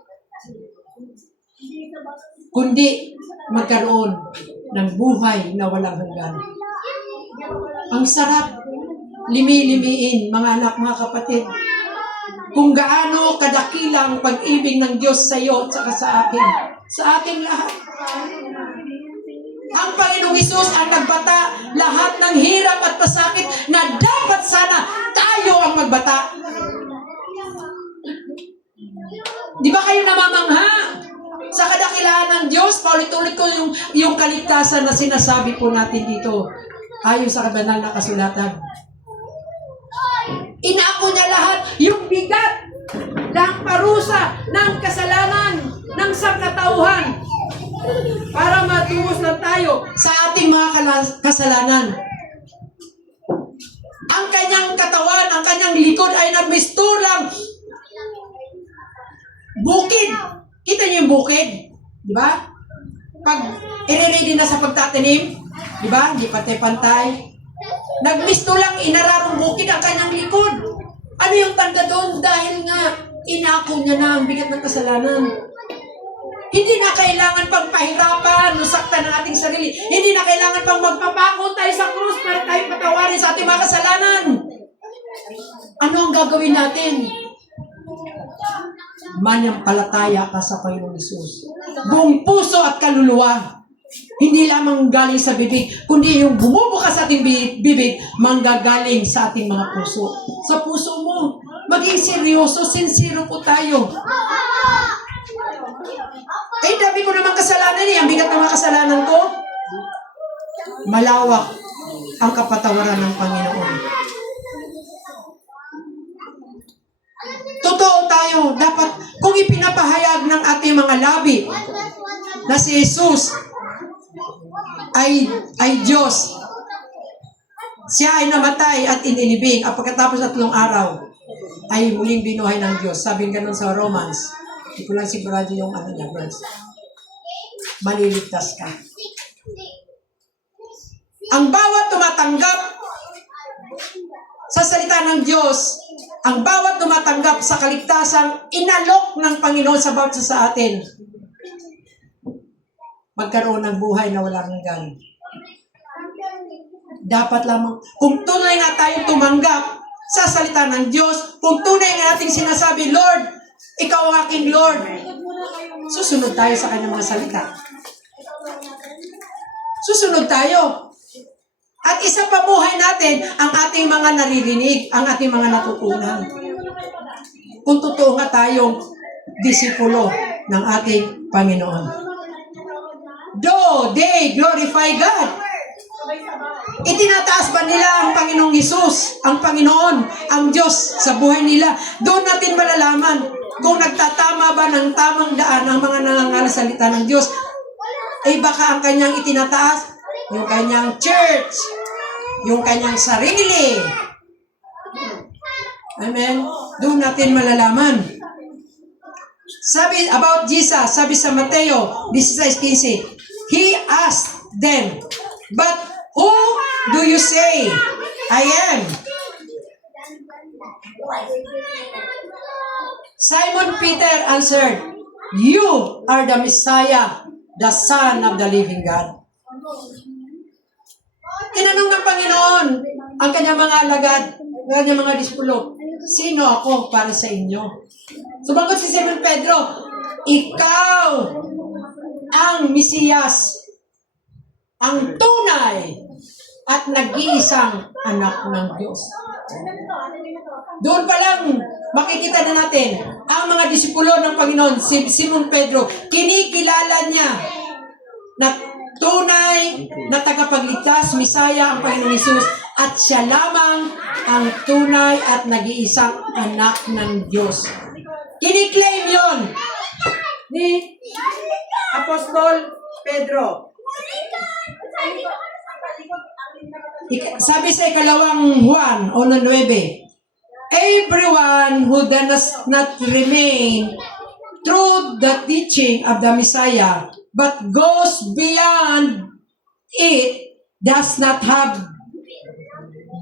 Kundi magkaroon ng buhay na walang hanggan. Ang sarap limi-limiin, mga anak, mga kapatid, kung gaano kadakilang pag-ibig ng Diyos sa iyo at saka sa akin, sa ating lahat. Ang Panginoong Hesus ang nagbata lahat ng hirap at pasakit na dapat sana tayo ang magbata. Di ba kayo namamangha? Sa kadakilaan ng Diyos, paulit-ulit ko yung kaligtasan na sinasabi po natin dito. Ayon sa banal na kasulatan. Inaako niya lahat yung bigat ng parusa ng kasalanan ng sangkatauhan para matubos lang tayo sa ating mga kasalanan. Ang kanyang katawan, ang kanyang likod ay nagmistulang bukid. Kita niyo yung bukid? Di ba? Pag i-ready na sa pagtatanim, di ba? Hindi pantay-pantay. Nagmisto lang, inararong bukid ang kanyang likod. Ano yung tanda doon? Dahil nga, inako niya na ang bigat ng kasalanan. Hindi na kailangan pang pahirapan, nusaktan ng ating sarili. Hindi na kailangan pang magpapako tayo sa krus para tayo patawarin sa ating mga kasalanan. Ano ang gagawin natin? Manampalataya ka sa Panginoong Hesus. Buong puso at kaluluwa. Hindi lamang galing sa bibig, kundi yung bumubukas sa ating bibig, manggagaling sa ating mga puso. Sa puso mo, maging seryoso, sincero po tayo. Eh, dami ko naman kasalanan eh. Ang bigat ng mga kasalanan ko. Malawak ang kapatawaran ng Panginoon. Totoo tayo. Dapat, kung ipinapahayag ng ating mga labi na si Jesus ay Diyos, siya ay namatay at inilibing at pagkatapos ng 3 araw ay muling binuhay ng Diyos. Sabi ganun sa Romans. Hindi ko lang sigurado yung verse. Maliligtas ka. Ang bawat tumatanggap sa salita ng Diyos, ang bawat tumatanggap sa kaligtasang inalok ng Panginoon sa bawat sa atin, magkaroon ng buhay na walang hanggan. Dapat lamang, kung tunay nga tayo tumanggap sa salita ng Diyos, kung tunay nga nating sinasabi, Lord, Ikaw ang aking Lord, susunod tayo sa kanyang mga salita. Susunod tayo. At isa pa buhay natin ang ating mga naririnig, ang ating mga natutunan. Kung totoo nga tayong disipulo ng ating Panginoon. Do they glorify God? Itinataas ba nila ang Panginoong Hesus, ang Panginoon, ang Diyos sa buhay nila? Doon natin malalaman kung nagtatama ba ng tamang daan ang mga nangangasalita ng Diyos. Eh baka ang kanyang itinataas, yung kanyang church, yung kanyang sarili. Amen? Doon natin malalaman. Sabi about Jesus, sabi sa Mateo 16:15, He asked them, but who do you say I am? Simon Peter answered, You are the Messiah, the Son of the living God. Tinanong ng Panginoon ang kanyang mga alagad, ang kanyang mga disipulo, sino ako para sa inyo? Sumagot si Simon Pedro, ikaw ang Mesiyas, ang tunay at nag-iisang anak ng Diyos. Doon pa lang makikita na natin ang mga disipulo ng Panginoon, si Simon Pedro, kinikilala niya na tunay na tagapagligtas, Misaya ang Panginoon Hesus, at siya lamang ang tunay at nag-iisang anak ng Diyos. Kiniklaim yon ni Apostol Pedro. Sabi sa ikalawang Juan 1:9, everyone who does not remain through the teaching of the Messiah but goes beyond it does not have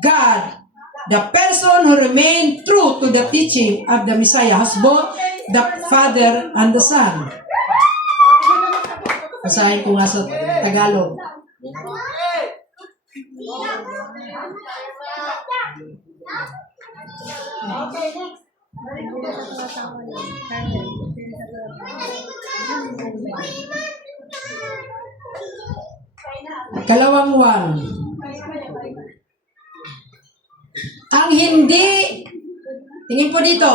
God. The person who remains true to the teaching of the Messiah has both the Father and the Son. Basahin ko nga sa Tagalog. Kalawang Juan. Ang hindi, tingin po dito,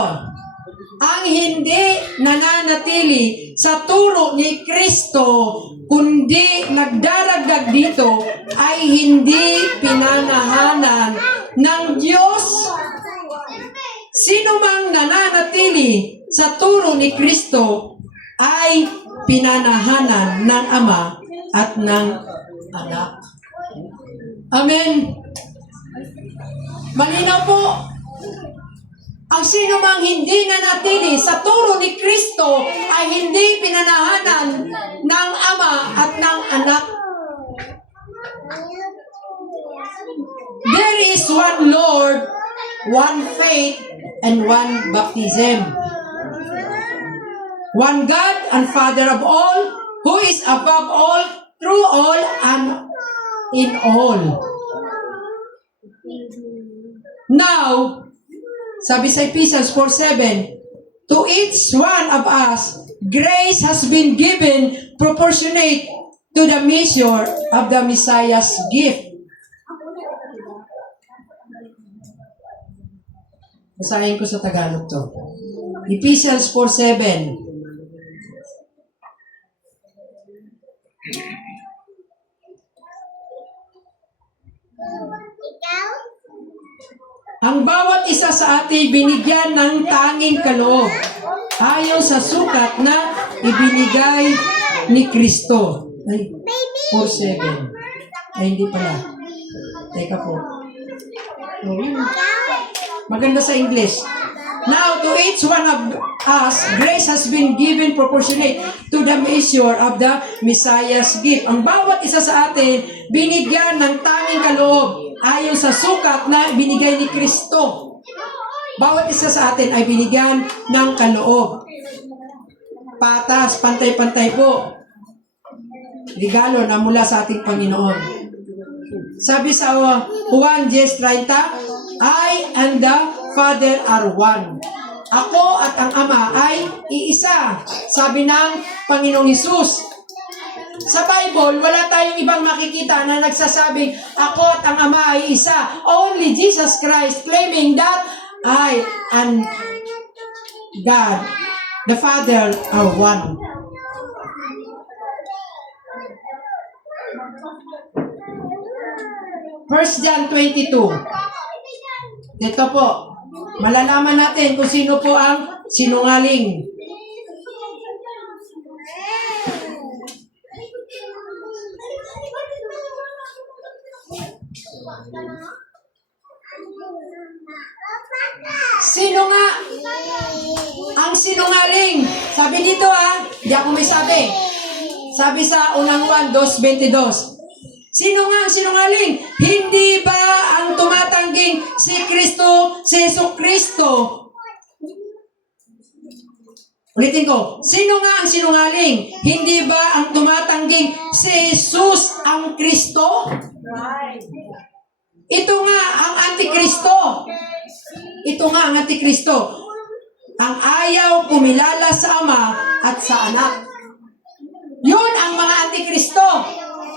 ang hindi nananatili sa turo ni Kristo, kundi nagdaragdag dito, ay hindi pinanahanan ng Diyos. Sino mang nananatili sa turo ni Kristo ay pinanahanan ng Ama at ng Anak. Amen. Malinaw po. Ang sino mang hindi nanatili sa turo ni Kristo ay hindi pinanahanan ng Ama at ng Anak. There is one Lord, one faith, and one baptism. One God and Father of all, who is above all, through all, and in all. Now, sabi sa Ephesians 4:7, to each one of us, grace has been given proportionate to the measure of the Messiah's gift. Basahin ko sa Tagalog to. Ephesians 4:7. Ang bawat isa sa atin binigyan ng tanging kaloob ayon sa sukat na ibinigay ni Kristo. Ay, 4:7. Ay, hindi pala. Teka po. Maganda sa English. Now, to each one of us, grace has been given proportionate to the measure of the Messiah's gift. Ang bawat isa sa atin, binigyan ng tanging kaloob ayon sa sukat na binigay ni Kristo. Bawat isa sa atin ay binigyan ng kaloob. Patas, pantay-pantay po. Regalo na mula sa ating Panginoon. Sabi sa Juan 10:30, I and the Father are one. Ako at ang Ama ay iisa. Sabi ng Panginoong Hesus. Sa Bible, wala tayong ibang makikita na nagsasabing, ako at ang Ama ay isa. Only Jesus Christ claiming that I and God, the Father, are one. First John 22. Ito po, malalaman natin kung sino po ang sinungaling. Sino nga ang sinungaling? Sabi dito di ako may sabi. Sabi sa unang Juan 2:22. Sino nga ang sinungaling? Hindi ba ang tumatangging si Kristo, si Jesu Kristo? Ulitin ko, sino nga ang sinungaling? Hindi ba ang tumatangging si Jesus ang Kristo? Ito nga ang Antikristo. Ito nga ang Antikristo. Ang ayaw kumilala sa Ama at sa Anak. Yun ang mga Antikristo.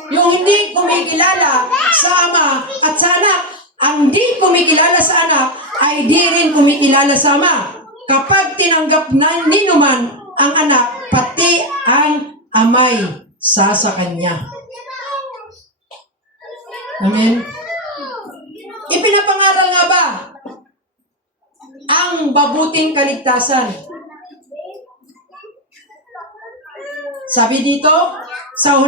Yung hindi kumikilala sa Ama at sa Anak. Ang di kumikilala sa Anak ay di rin kumikilala sa Ama. Kapag tinanggap na ninuman ang Anak, pati ang Ama'y sa Kanya. Amen? Ipinapangaral nga ba ang mabuting kaligtasan? Sabi dito, sa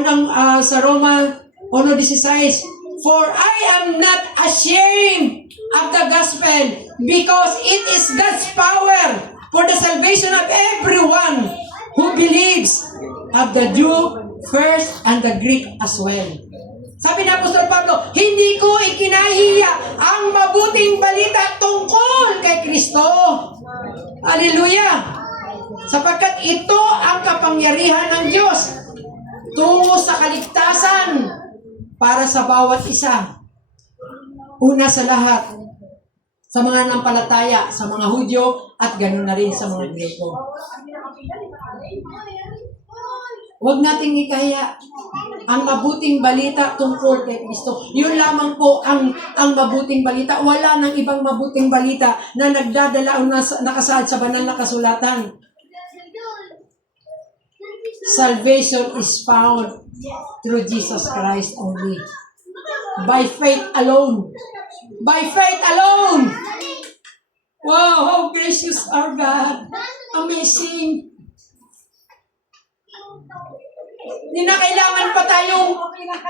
Roma 1:16, for I am not ashamed of the gospel, because it is God's power for the salvation of everyone who believes, of the Jew first and the Greek as well. Sabi ni Apostol Pablo, hindi ko ikinahiya ang mabuting balita tungkol kay Kristo. Hallelujah! Sapagkat ito ang kapangyarihan ng Diyos tungo sa kaligtasan para sa bawat isa. Una sa lahat, sa mga nampalataya, sa mga Hudyo, at ganoon na rin sa mga Greko. Huwag nating ikaya ang mabuting balita tungkol kay Kristo. Yun lamang po ang mabuting balita. Wala nang ibang mabuting balita na nagdadala o nakasaad sa banal na kasulatan. Salvation is found through Jesus Christ only. By faith alone. By faith alone. Wow, how gracious our God. Amazing. Hindi na kailangan pa tayong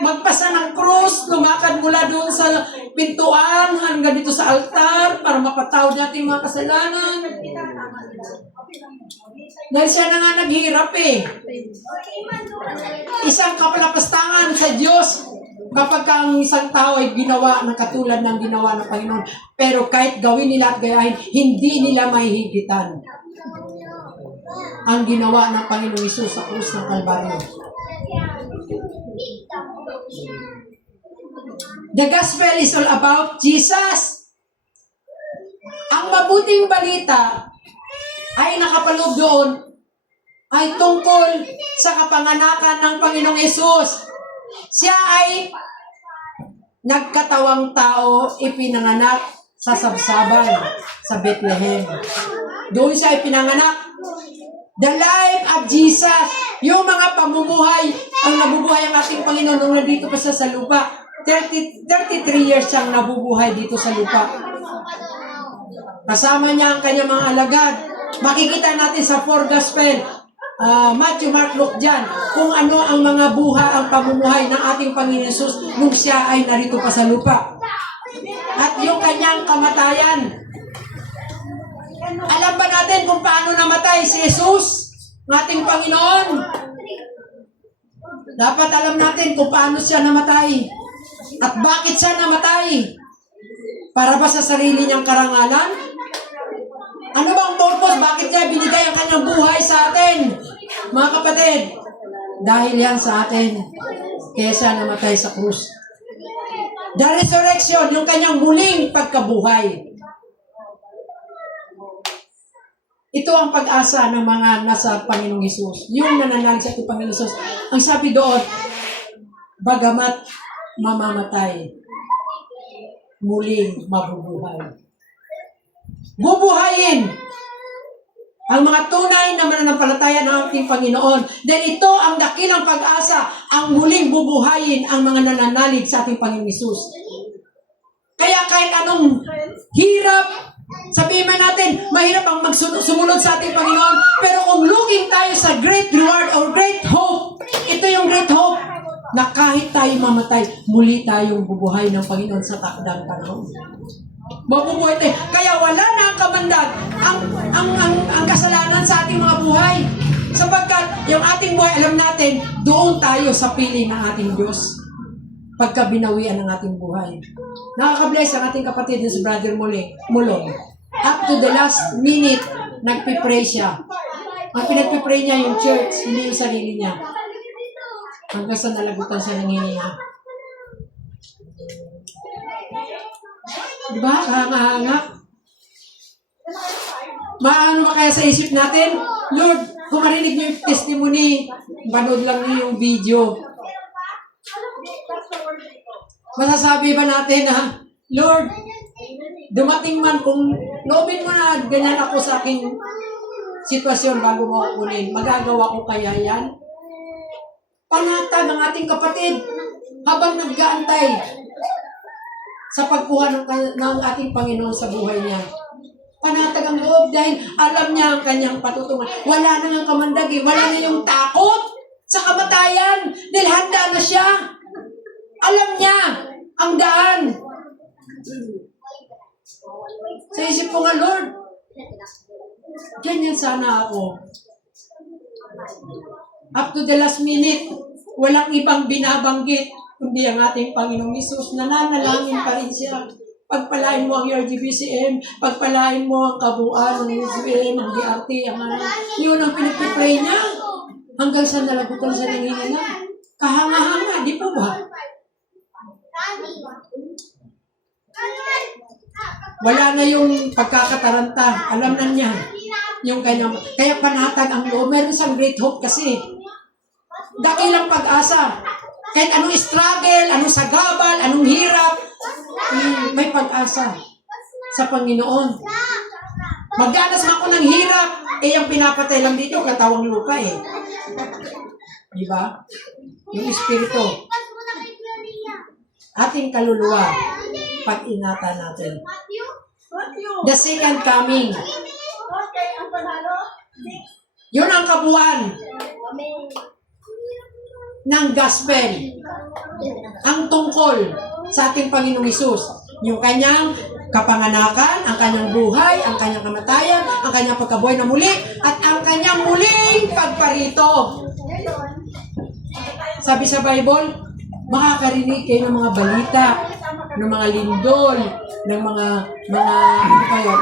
magpasa ng krus, lumakad mula doon sa pintuan hanggang dito sa altar para mapatawad natin mga kasalanan. Dahil siya na nga naghirap eh. Isang kapalapastangan sa Diyos kapag ang isang tao ay ginawa ng katulad ng ginawa ng Panginoon. Pero kahit gawin nila at gayahin, hindi nila mahihigitan ang ginawa ng Panginoong Hesus sa krus ng Kalbaryo. The gospel is all about Jesus. Ang mabuting balita ay nakapaloob doon ay tungkol sa kapanganakan ng Panginoong Hesus. Siya ay nagkatawang tao, ipinanganak sa sabsaban sa Bethlehem. Doon siya ipinanganak. The life of Jesus, yung mga pamumuhay, ang nabubuhay ang ating Panginoon nung nandito pa siya sa lupa. 33 years siyang nabubuhay dito sa lupa. Kasama niya ang kanyang mga alagad. Makikita natin sa 4 Gospel, Matthew, Mark, Luke dyan, kung ano ang mga ang pamumuhay ng ating Panginoon Jesus nung siya ay narito pa sa lupa. At yung kanyang kamatayan. Alam ba natin kung paano namatay si Jesus, ng ating Panginoon? Dapat alam natin kung paano siya namatay. At bakit siya namatay? Para ba sa sarili niyang karangalan? Ano bang purpose? Bakit niya binigay ang kanyang buhay sa atin? Mga kapatid, dahil yan sa atin, kaya siya namatay sa krus. The resurrection, yung kanyang muling pagkabuhay. Ito ang pag-asa ng mga nasa Panginoong Hesus. Yung nananalig sa ating Panginoong Hesus. Ang sabi doon, bagamat mamamatay, muling mabubuhay. Bubuhayin ang mga tunay na mananampalataya ng ating Panginoon. Dahil ito ang dakilang pag-asa, ang muling bubuhayin ang mga nananalig sa ating Panginoong Hesus. Kaya kahit anong hirap, sabihin man natin, mahirap ang sumunod sa ating Panginoon, pero kung looking tayo sa great reward or great hope, ito yung great hope, na kahit tayo mamatay, muli tayong bubuhay ng Panginoon sa takdang panahon. Mabubuhay tayo. Kaya wala na ang kamandag, ang kasalanan sa ating mga buhay. Sapagkat yung ating buhay, alam natin, doon tayo sa piling ng ating Diyos. Pagka binawian ng ating buhay. Nakaka-bless ang ating kapatid na si Brother Mulong. Up to the last minute, nagpipray siya. Ang pinagpipray niya yung church, hindi yung sarili niya. Hanggang sa nalagutan siya ng hininga. Diba? Kahanga-hanga. Maano ba kaya sa isip natin? Lord, kung marinig niyo yung testimony, panood lang niyo yung video. Masasabi ba natin na, Lord, dumating man kung loobin mo na ganyan ako sa aking sitwasyon bago mo ako kunin, magagawa ko kaya yan? Panatag ng ating kapatid habang nag-aantay sa pagkuha ng ating Panginoon sa buhay niya. Panatag ang loob dahil alam niya ang kanyang patutungan. Wala na nga kamandag eh. Wala na yung takot sa kamatayan dahil handa na siya. Alam niya ang daan. Sa isip ko nga, Lord, ganyan sana ako. Up to the last minute, walang ibang binabanggit kundi ang ating Panginoong Hesus. Nananalangin pa rin siya. Pagpalain mo ang RGBCM, pagpalain mo ang kabuuan ng USBM, ang DRT, yun ang pinagpipray niya. Hanggang sa nalagutan siya ng hininga. Kahanga-hanga, di po ba? Wala na yung pagkakataranta. Alam na niya yung kanyang. Kaya panatag ang loob. Meron siyang great hope kasi. dakilang pag-asa. Kahit anong struggle, anong sagabal, anong hirap, may pag-asa sa Panginoon. Magdanas ako ng hirap, ang pinapatay lang dito, katawang lupa Di ba? Yung Espiritu. Ating kaluluwa, pag-ingatan natin. The second coming. Yun ang kabuuan ng gospel. Ang tungkol sa ating Panginoong Hesus. Yung kanyang kapanganakan, ang kanyang buhay, ang kanyang kamatayan, ang kanyang pagkabuhay na muli, at ang kanyang muling pagparito. Sabi sa Bible, makakarinig kayo ng mga balita, ng mga lindol, ng mga ano pa yun,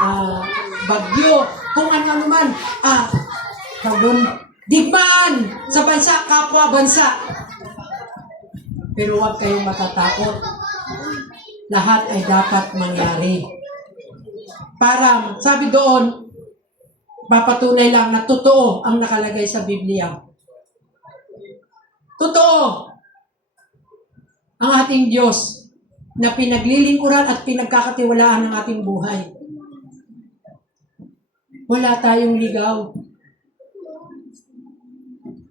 bagyo, kung ano man, digmaan sa bansa, kapwa bansa. Pero huwag kayong matatakot. Lahat ay dapat mangyari. Para, sabi doon, papatunay lang na totoo ang nakalagay sa Biblia. Totoo ang ating Diyos na pinaglilingkuran at pinagkakatiwalaan ng ating buhay. Wala tayong ligaw.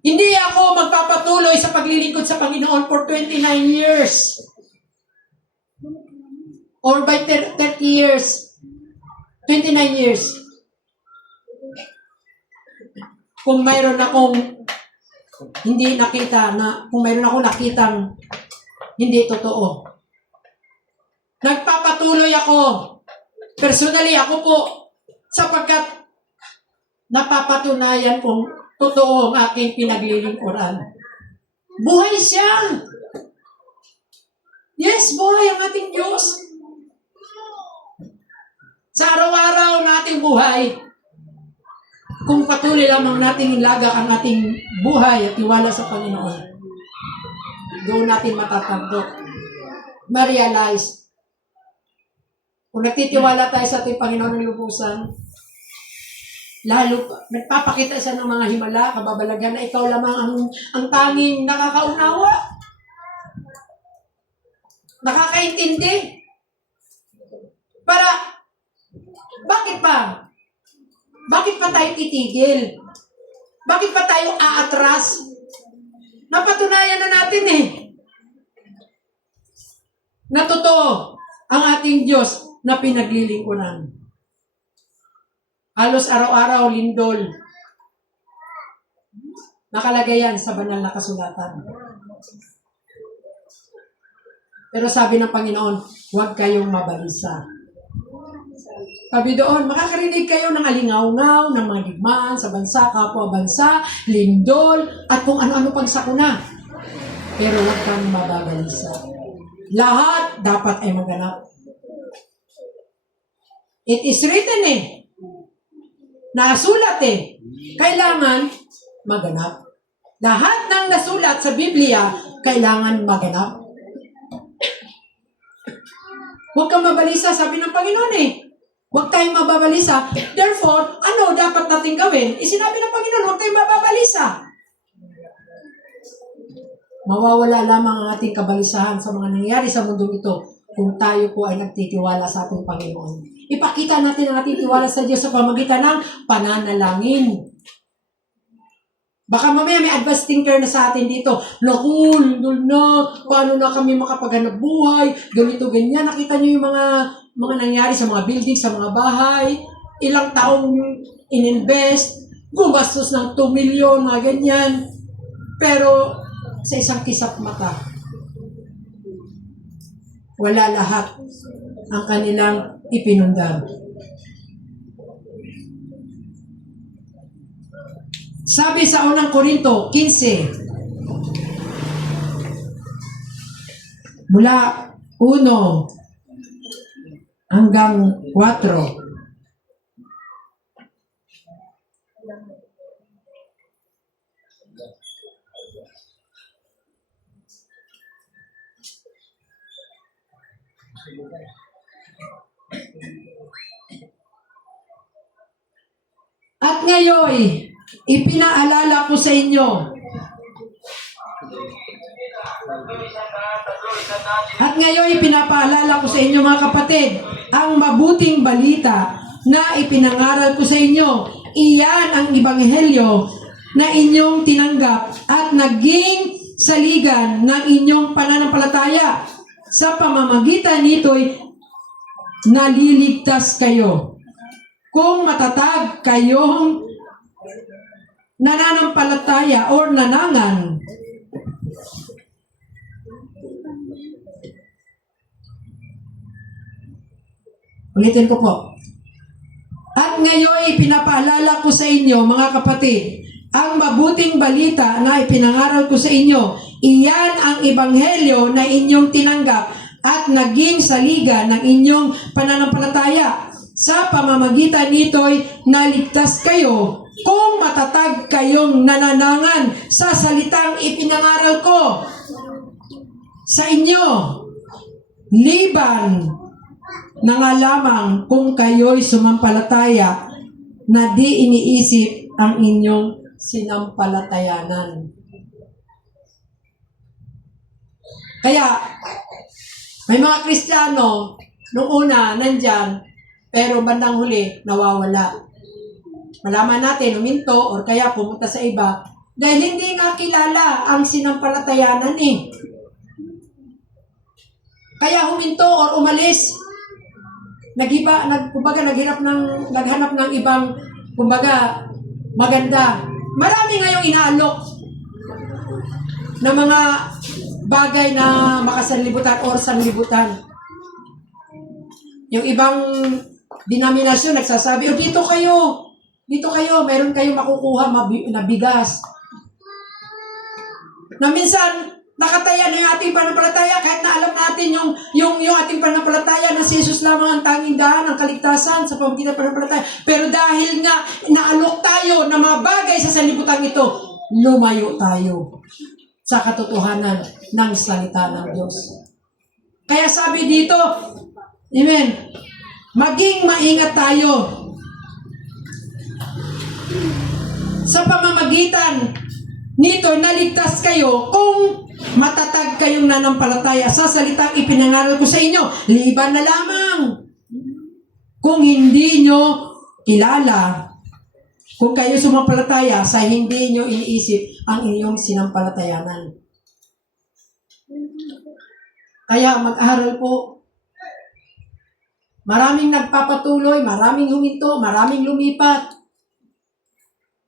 Hindi ako magpapatuloy sa paglilingkod sa Panginoon for 29 years. Or by 30 years. 29 years. Kung mayroon akong hindi nakita kung mayroon akong nakitang hindi totoo. Nagpapatuloy ako. Personally, ako po, sapagkat napapatunayan kong totoo ang aking pinaglilingkuran. Buhay siya! Yes, buhay ang ating Diyos. Sa araw-araw nating buhay, kung patuloy lamang natin ilagak ang ating buhay at tiwala sa Panginoon, doon natin matatanggap, ma-realize. Kung nagtitiwala tayo sa ating Panginoon ng lubusan, lalo nagpapakita siya ng mga himala, kababalagan na ikaw lamang ang tanging nakakaunawa. Nakakaintindi. Para, bakit pa? Bakit pa tayo titigil? Bakit pa tayo aatras? Napatunayan na natin na totoo ang ating Diyos na pinaglilingkuran. Halos araw-araw, lindol. Nakalagay yan sa banal na kasulatan. Pero sabi ng Panginoon, huwag kayong mabalisa. Sabi doon, makakarinig kayo ng alingaw-ngaw, ng mga digmaan sa bansa, kapwa bansa, lindol, at kung ano-ano pang sakuna. Pero huwag kang mababalisa. Lahat dapat ay maganap. It is written Nasulat Kailangan maganap. Lahat ng nasulat sa Biblia, kailangan maganap. Huwag kang mabalisa, sabi ng Panginoon Huwag tayong mababalisa. Therefore, ano dapat natin gawin? Sinabi ng Panginoon, huwag tayong mababalisa. Mawawala lamang ang ating kabalisahan sa mga nangyayari sa mundong ito kung tayo po ay nagtitiwala sa ating Panginoon. Ipakita natin ang ating tiwala sa Diyos sa pamagitan ng pananalangin. Baka mamaya may advanced thinker na sa atin dito. Naku, lindol na. Paano na kami makapaghanap buhay? Ganito, ganyan. Nakita niyo yung mga nangyari sa mga building, sa mga bahay. Ilang taong ininvest. Gumastos ng 2 million, mga ganyan. Pero sa isang kisap mata, wala lahat ang kanilang ipinundang. Sabi sa unang Korinto 15, mula 1 hanggang 4. At ngayon, ipinaalala ko sa inyo At ngayon ipinapaalala ko sa inyo mga kapatid, ang mabuting balita na ipinangaral ko sa inyo, iyan ang ebanghelyo na inyong tinanggap at naging saligan ng inyong pananampalataya. Sa pamamagitan nito'y naliligtas kayo. Kung matatag kayong nananampalataya or nanangan, ulitin ko po. At ngayon pinapaalala ko sa inyo, mga kapatid, ang mabuting balita na ipinangaral ko sa inyo, iyan ang ebanghelyo na inyong tinanggap at naging saligan ng inyong pananampalataya. Sa pamamagitan nito'y naligtas kayo kung matatag kayong nananangan sa salitang ipinangaral ko sa inyo. Liban na nga lamang kung kayo'y sumampalataya na di iniisip ang inyong sinampalatayanan. Kaya, may mga Kristiyano, nung una, nandyan, pero bandang huli, nawawala. Malaman natin, uminto, or kaya pumunta sa iba, dahil hindi nga kilala ang sinampalatayanan eh. Kaya huminto or umalis, naghanap ng ibang, kumbaga, maganda. Marami ngayong inaalok na mga bagay na makasanlibutan or sanlibutan. Yung ibang denominasyon nagsasabi, dito kayo, meron kayong makukuha na bigas. Na minsan, nakataya na yung ating pananampalataya kahit na alam natin yung ating pananampalataya na si Jesus lamang ang tanging daan ng kaligtasan sa pamamagitan ng pananampalataya. Pero dahil nga naalok tayo ng mga bagay sa sanlibutan ito, lumayo tayo sa katotohanan ng salita ng Diyos. Kaya sabi dito, amen, maging maingat tayo sa pamamagitan nito, naligtas kayo kung matatag kayong nanampalataya sa salitang ipinangaral ko sa inyo. Liban na lamang kung hindi nyo kilala, kung kayo sumampalataya sa hindi nyo iniisip ang inyong sinampalatayanan. Kaya mag-aral po. Maraming nagpapatuloy, maraming huminto, maraming lumipat.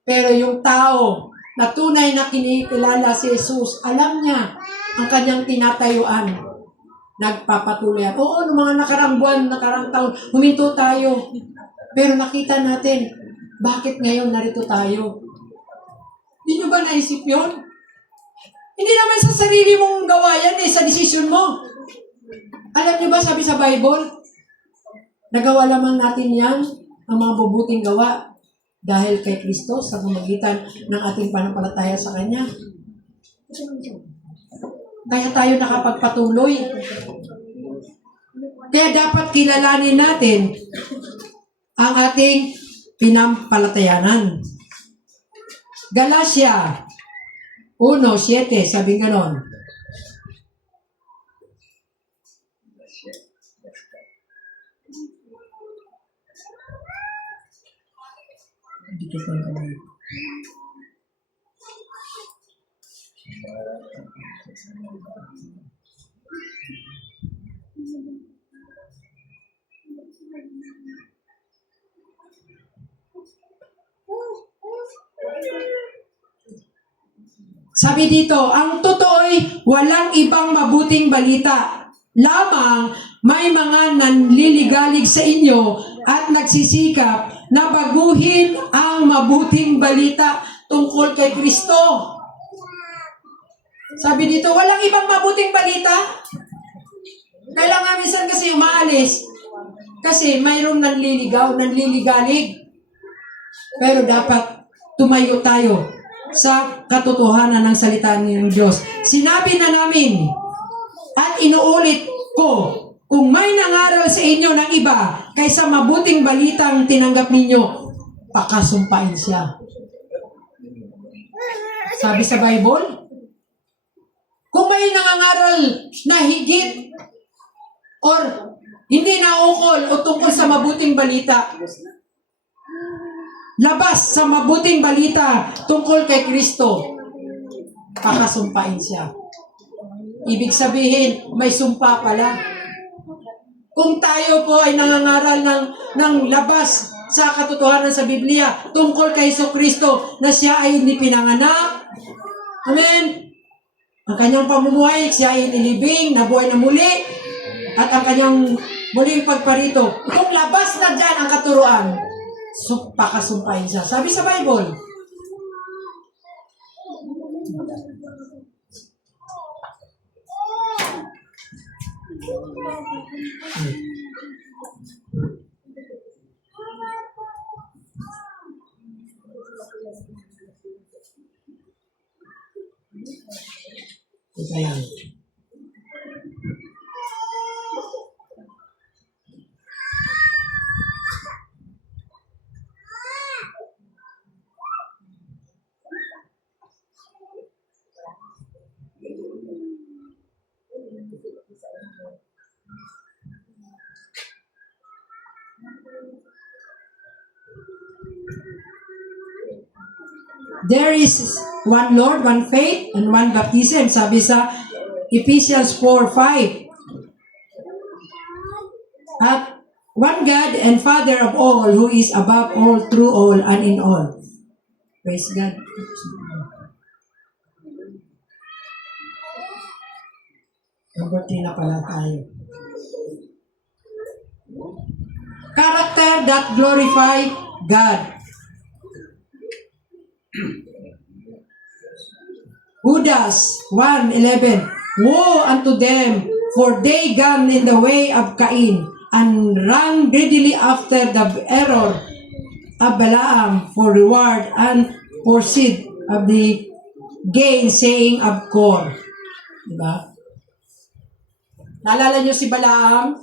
Pero yung tao na tunay na kinikilala si Jesus, alam niya ang kanyang tinatayuan. Nagpapatuloy. Oo, noong mga nakarang buwan, nakarang taon, huminto tayo. Pero nakita natin, bakit ngayon narito tayo? Hindi nyo ba naisip yun? Hindi naman sa sarili mong gawa yan sa desisyon mo. Alam nyo ba, sabi sa Bible, nagawa lamang natin yan, ang mga mabuting gawa, dahil kay Kristo sa pamamagitan ng ating pananampalataya sa Kanya. Kaya tayo nakapagpatuloy. Kaya dapat kilalanin natin ang ating pinampalatayanan. Galatia 1:7, sabi ganon. Sabi dito, ang totoo'y walang ibang mabuting balita. Lamang may mga nanliligalig sa inyo at nagsisikap na baguhin ang mabuting balita tungkol kay Kristo. Sabi dito, walang ibang mabuting balita. Kailangan minsan kasi umaalis. Kasi mayroong nanliligalig. Pero dapat tumayo tayo sa katotohanan ng salita ng Diyos. Sinabi na namin at inuulit ko, kung may nangaral sa inyo ng iba kaysa mabuting balitang tinanggap ninyo, pakasumpain siya. Sabi sa Bible, kung may nangangaral na higit or hindi naukol o tungkol sa mabuting balita. Labas sa mabuting balita tungkol kay Kristo, pakasumpain siya. Ibig sabihin, may sumpa pala. Kung tayo po ay nangangaral ng labas sa katotohanan sa Biblia tungkol kay Jesucristo na siya ay hindi pinanganak, amen, ang kanyang pamumuhay, siya ay inilibing, nabuhay na muli, at ang kanyang muling pagparito, kung labas na dyan ang katuruan, so pakasumpain siya. Sabi sa Bible, ito lang. There is one Lord, one faith, and one baptism. Sabi sa Ephesians 4:5. At one God and Father of all, who is above all, through all, and in all. Praise God. Number 3 na pala tayo. Character that glorify God. Judas 1:11. Woe unto them, for they gone in the way of Cain, and ran greedily after the error of Balaam for reward, and pursued of the gainsaying of Kor. Diba? Naalala nyo si Balaam?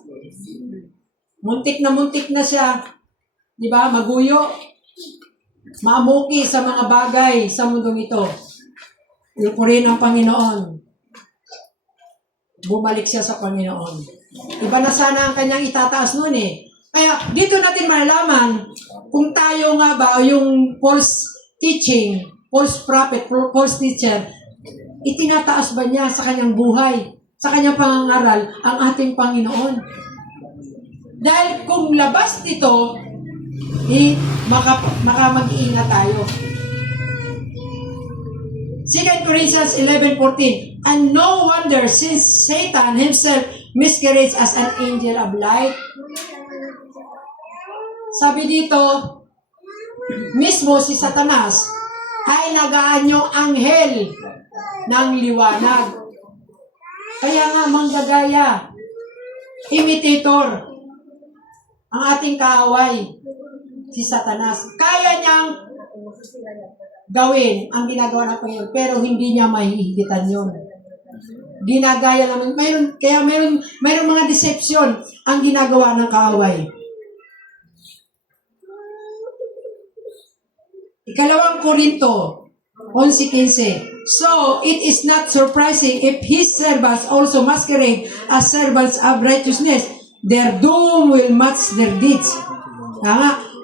Muntik na siya. Diba? Maguyo. Maamuki sa mga bagay sa mundong ito. Purihin ang Panginoon. Bumalik siya sa Panginoon. Iba na sana ang kanyang itataas noon eh. Kaya dito natin malalaman kung tayo nga ba yung false teaching, false prophet, false teacher, itinataas ba niya sa kanyang buhay, sa kanyang pangangaral ang ating Panginoon? Dahil kung labas dito, mag-iingat tayo. 2 Corinthians 11:14. And no wonder, since Satan himself masquerades as an angel of light. Sabi dito, mismo si Satanas ay nagaanyong anghel ng liwanag. Kaya nga manggagaya, imitator, ang ating kaaway, si Satanas. Kaya niyang gawin ang ginagawa ng Panginoon, pero hindi niya mahihigitan yun. Ginagaya naman. Mayroon mga deception ang ginagawa ng kaaway. Ikalawang Korinto 11:15. So, it is not surprising if his servants also masquerade as servants of righteousness. Their doom will match their deeds.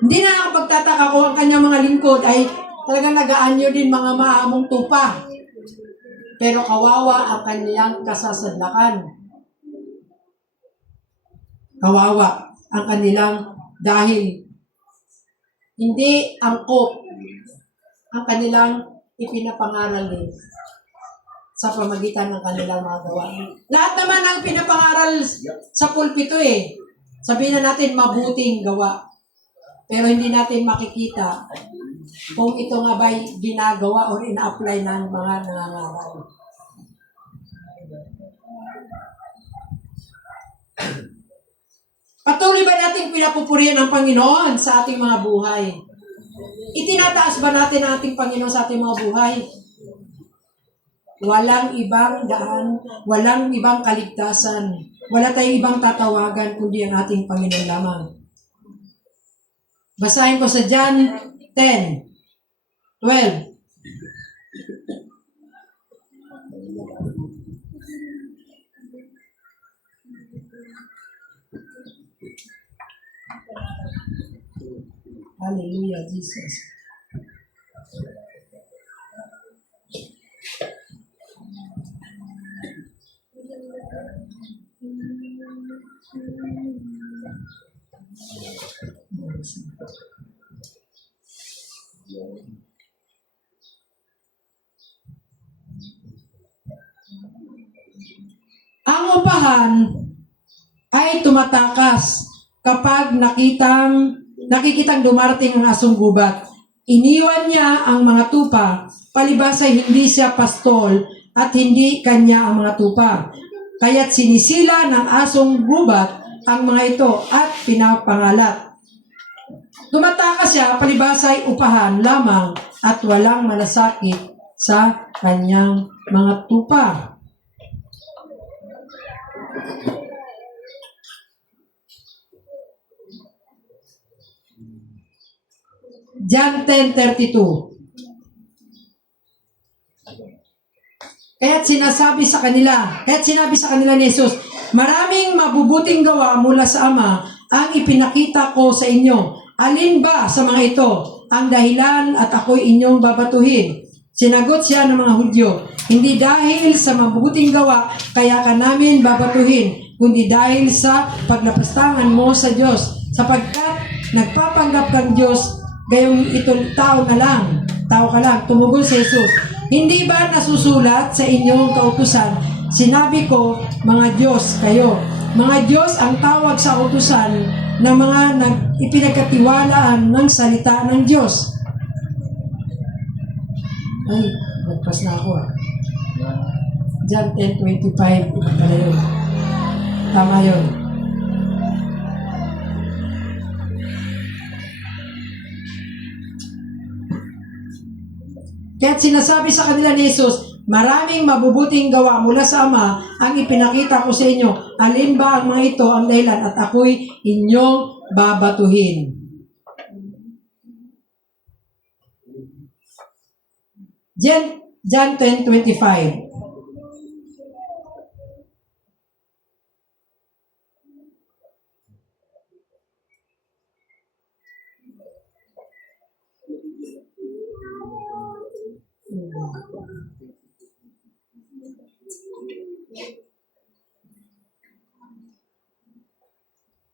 Hindi na ako pagtataka kung ang kanyang mga lingkod ay talagang nagaanyo din mga maamong tupa. Pero kawawa ang kanyang kasasadlakan. Kawawa ang kanilang dahil hindi angkop ang kanilang ipinapangaral din sa pamagitan ng kanilang mga gawain. Lahat naman ang pinapangaral sa pulpito eh. Sabihin na natin mabuting gawa. Pero hindi natin makikita kung ito nga ba'y ginagawa o ina-apply ng mga nangangaral. Patuloy ba natin pinapupurihan ang Panginoon sa ating mga buhay? Itinataas ba natin ang ating Panginoon sa ating mga buhay? Walang ibang daan, walang ibang kaligtasan, wala tayong ibang tatawagan kundi ang ating Panginoon lamang. Basahin ko sa John 10:12. Lord Jesus. Ang upahan ay tumatakas kapag nakikitang dumarating ang asong gubat. Iniwan niya ang mga tupa, palibas ay hindi siya pastol at hindi kanya ang mga tupa. Kaya't sinisila ng asong gubat ang mga ito at pinapangalat. Tumatakas siya, palibas ay upahan lamang at walang malasakit sa kanyang mga tupa. John 10:32. Kaya't sinabi sa kanila ni Jesus, maraming mabubuting gawa mula sa Ama ang ipinakita ko sa inyo. Alin ba sa mga ito ang dahilan at ako'y inyong babatuhin? Sinagot siya ng mga Hudyo, hindi dahil sa mabubuting gawa kaya ka namin babatuhin, kundi dahil sa paglapastangan mo sa Diyos, sapagkat nagpapanggap kang Diyos, gayong itong tao ka lang. Tumugon si Jesus, hindi ba nasusulat sa inyong kautusan? Sinabi ko, mga Diyos kayo. Mga Diyos ang tawag sa kautusan ng mga ipinagkatiwalaan ng salita ng Diyos. Ay, nagpas na ako John 10:25, iba pala yun. Tama yun. Kaya't sinasabi sa kanila ni Jesus, maraming mabubuting gawa mula sa Ama ang ipinakita ko sa inyo. Alin ba ang mga ito ang dahilan at ako'y inyong babatuhin? John 10:25.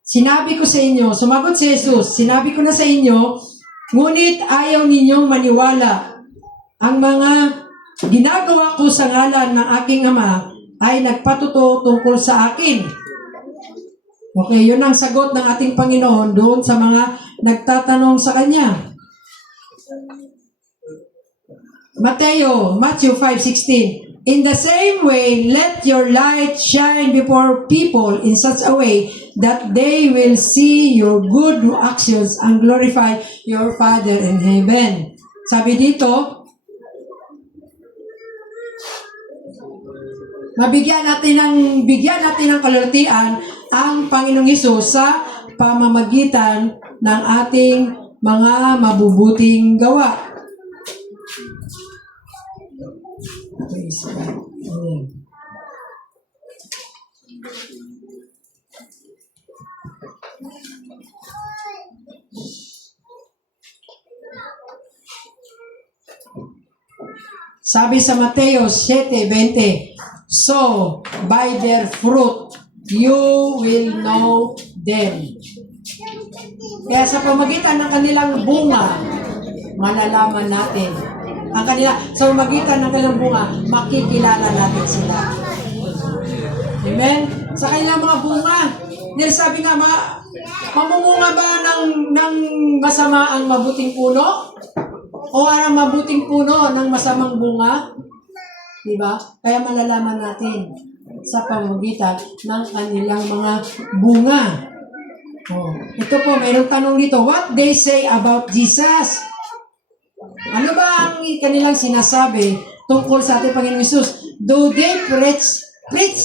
Sinabi ko sa inyo, sumagot si Jesus, sinabi ko na sa inyo, ngunit ayaw ninyong maniwala. Ang mga ginagawa ko sa ngalan ng aking Ama ay nagpatuto tungkol sa akin. Okay, yun ang sagot ng ating Panginoon doon sa mga nagtatanong sa Kanya. Matthew 5:16. In the same way, let your light shine before people in such a way that they will see your good actions and glorify your Father in heaven. Sabi dito, bigyan natin ng kalulutian ang Panginoong Hesus sa pamamagitan ng ating mga mabubuting gawa. Sabi sa Mateo 7:20, so by their fruit you will know them. Kaya sa pamagitan ng kanilang bunga, malalaman natin. Sa pamagitan ng kanilang bunga, makikilala natin sila. Amen? Sa kanilang mga bunga, sabi nga, mamumunga ba ng masama ang mabuting puno? O ang mabuting puno ng masamang bunga? Diba? Kaya malalaman natin sa pamamagitan ng kanilang mga bunga. Oh. Ito po, mayroong tanong dito. What they say about Jesus? Ano ba ang kanilang sinasabi tungkol sa ating Panginoong Hesus? Do they preach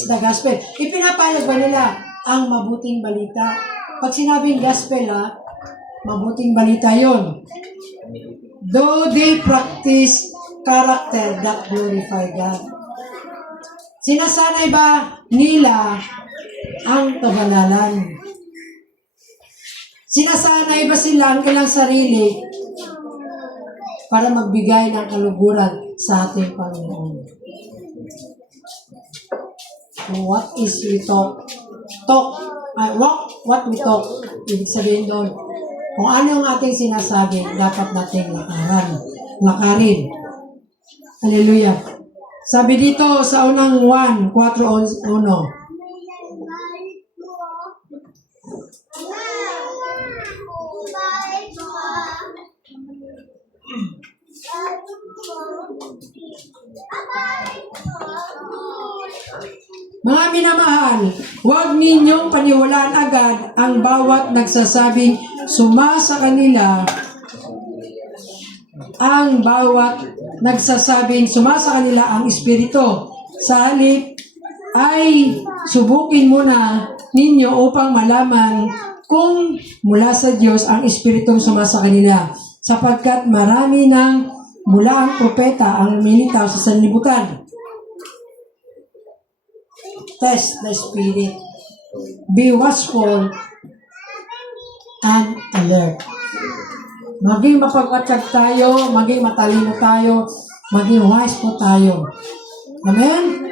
the gospel? Ipinapayag ba nila ang mabuting balita? Pag sinabing gospel, mabuting balita yon. Do they practice character that glorify God? Sinasanay ba nila ang kabanalan? Sinasanay ba sila ang kanilang sarili para magbigay ng kaluguran sa ating Panginoon. What is we talk? What we talk. Ibig sabihin doon, kung ano yung ating sinasabi, dapat nating lakarin. Hallelujah. Sabi dito sa unang 1:4-1. Mga minamahal, huwag ninyong paniwalaan agad ang bawat nagsasabing sumasa kanila ang Espiritu. Sa halip ay subukin muna ninyo upang malaman kung mula sa Diyos ang Espiritong sumasa kanila. Sapagkat marami nang mula ang propeta ang lumilitaw sa sanlibutan. Test the Spirit. Be watchful and alert. Maging mapagpatsag tayo, maging matalino tayo, maging wise po tayo. Amen?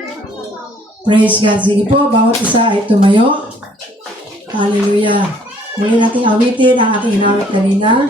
Praise God. Sige po, bawat isa ay tumayo. Hallelujah. Muli natin awitin ang ating inawit kanina.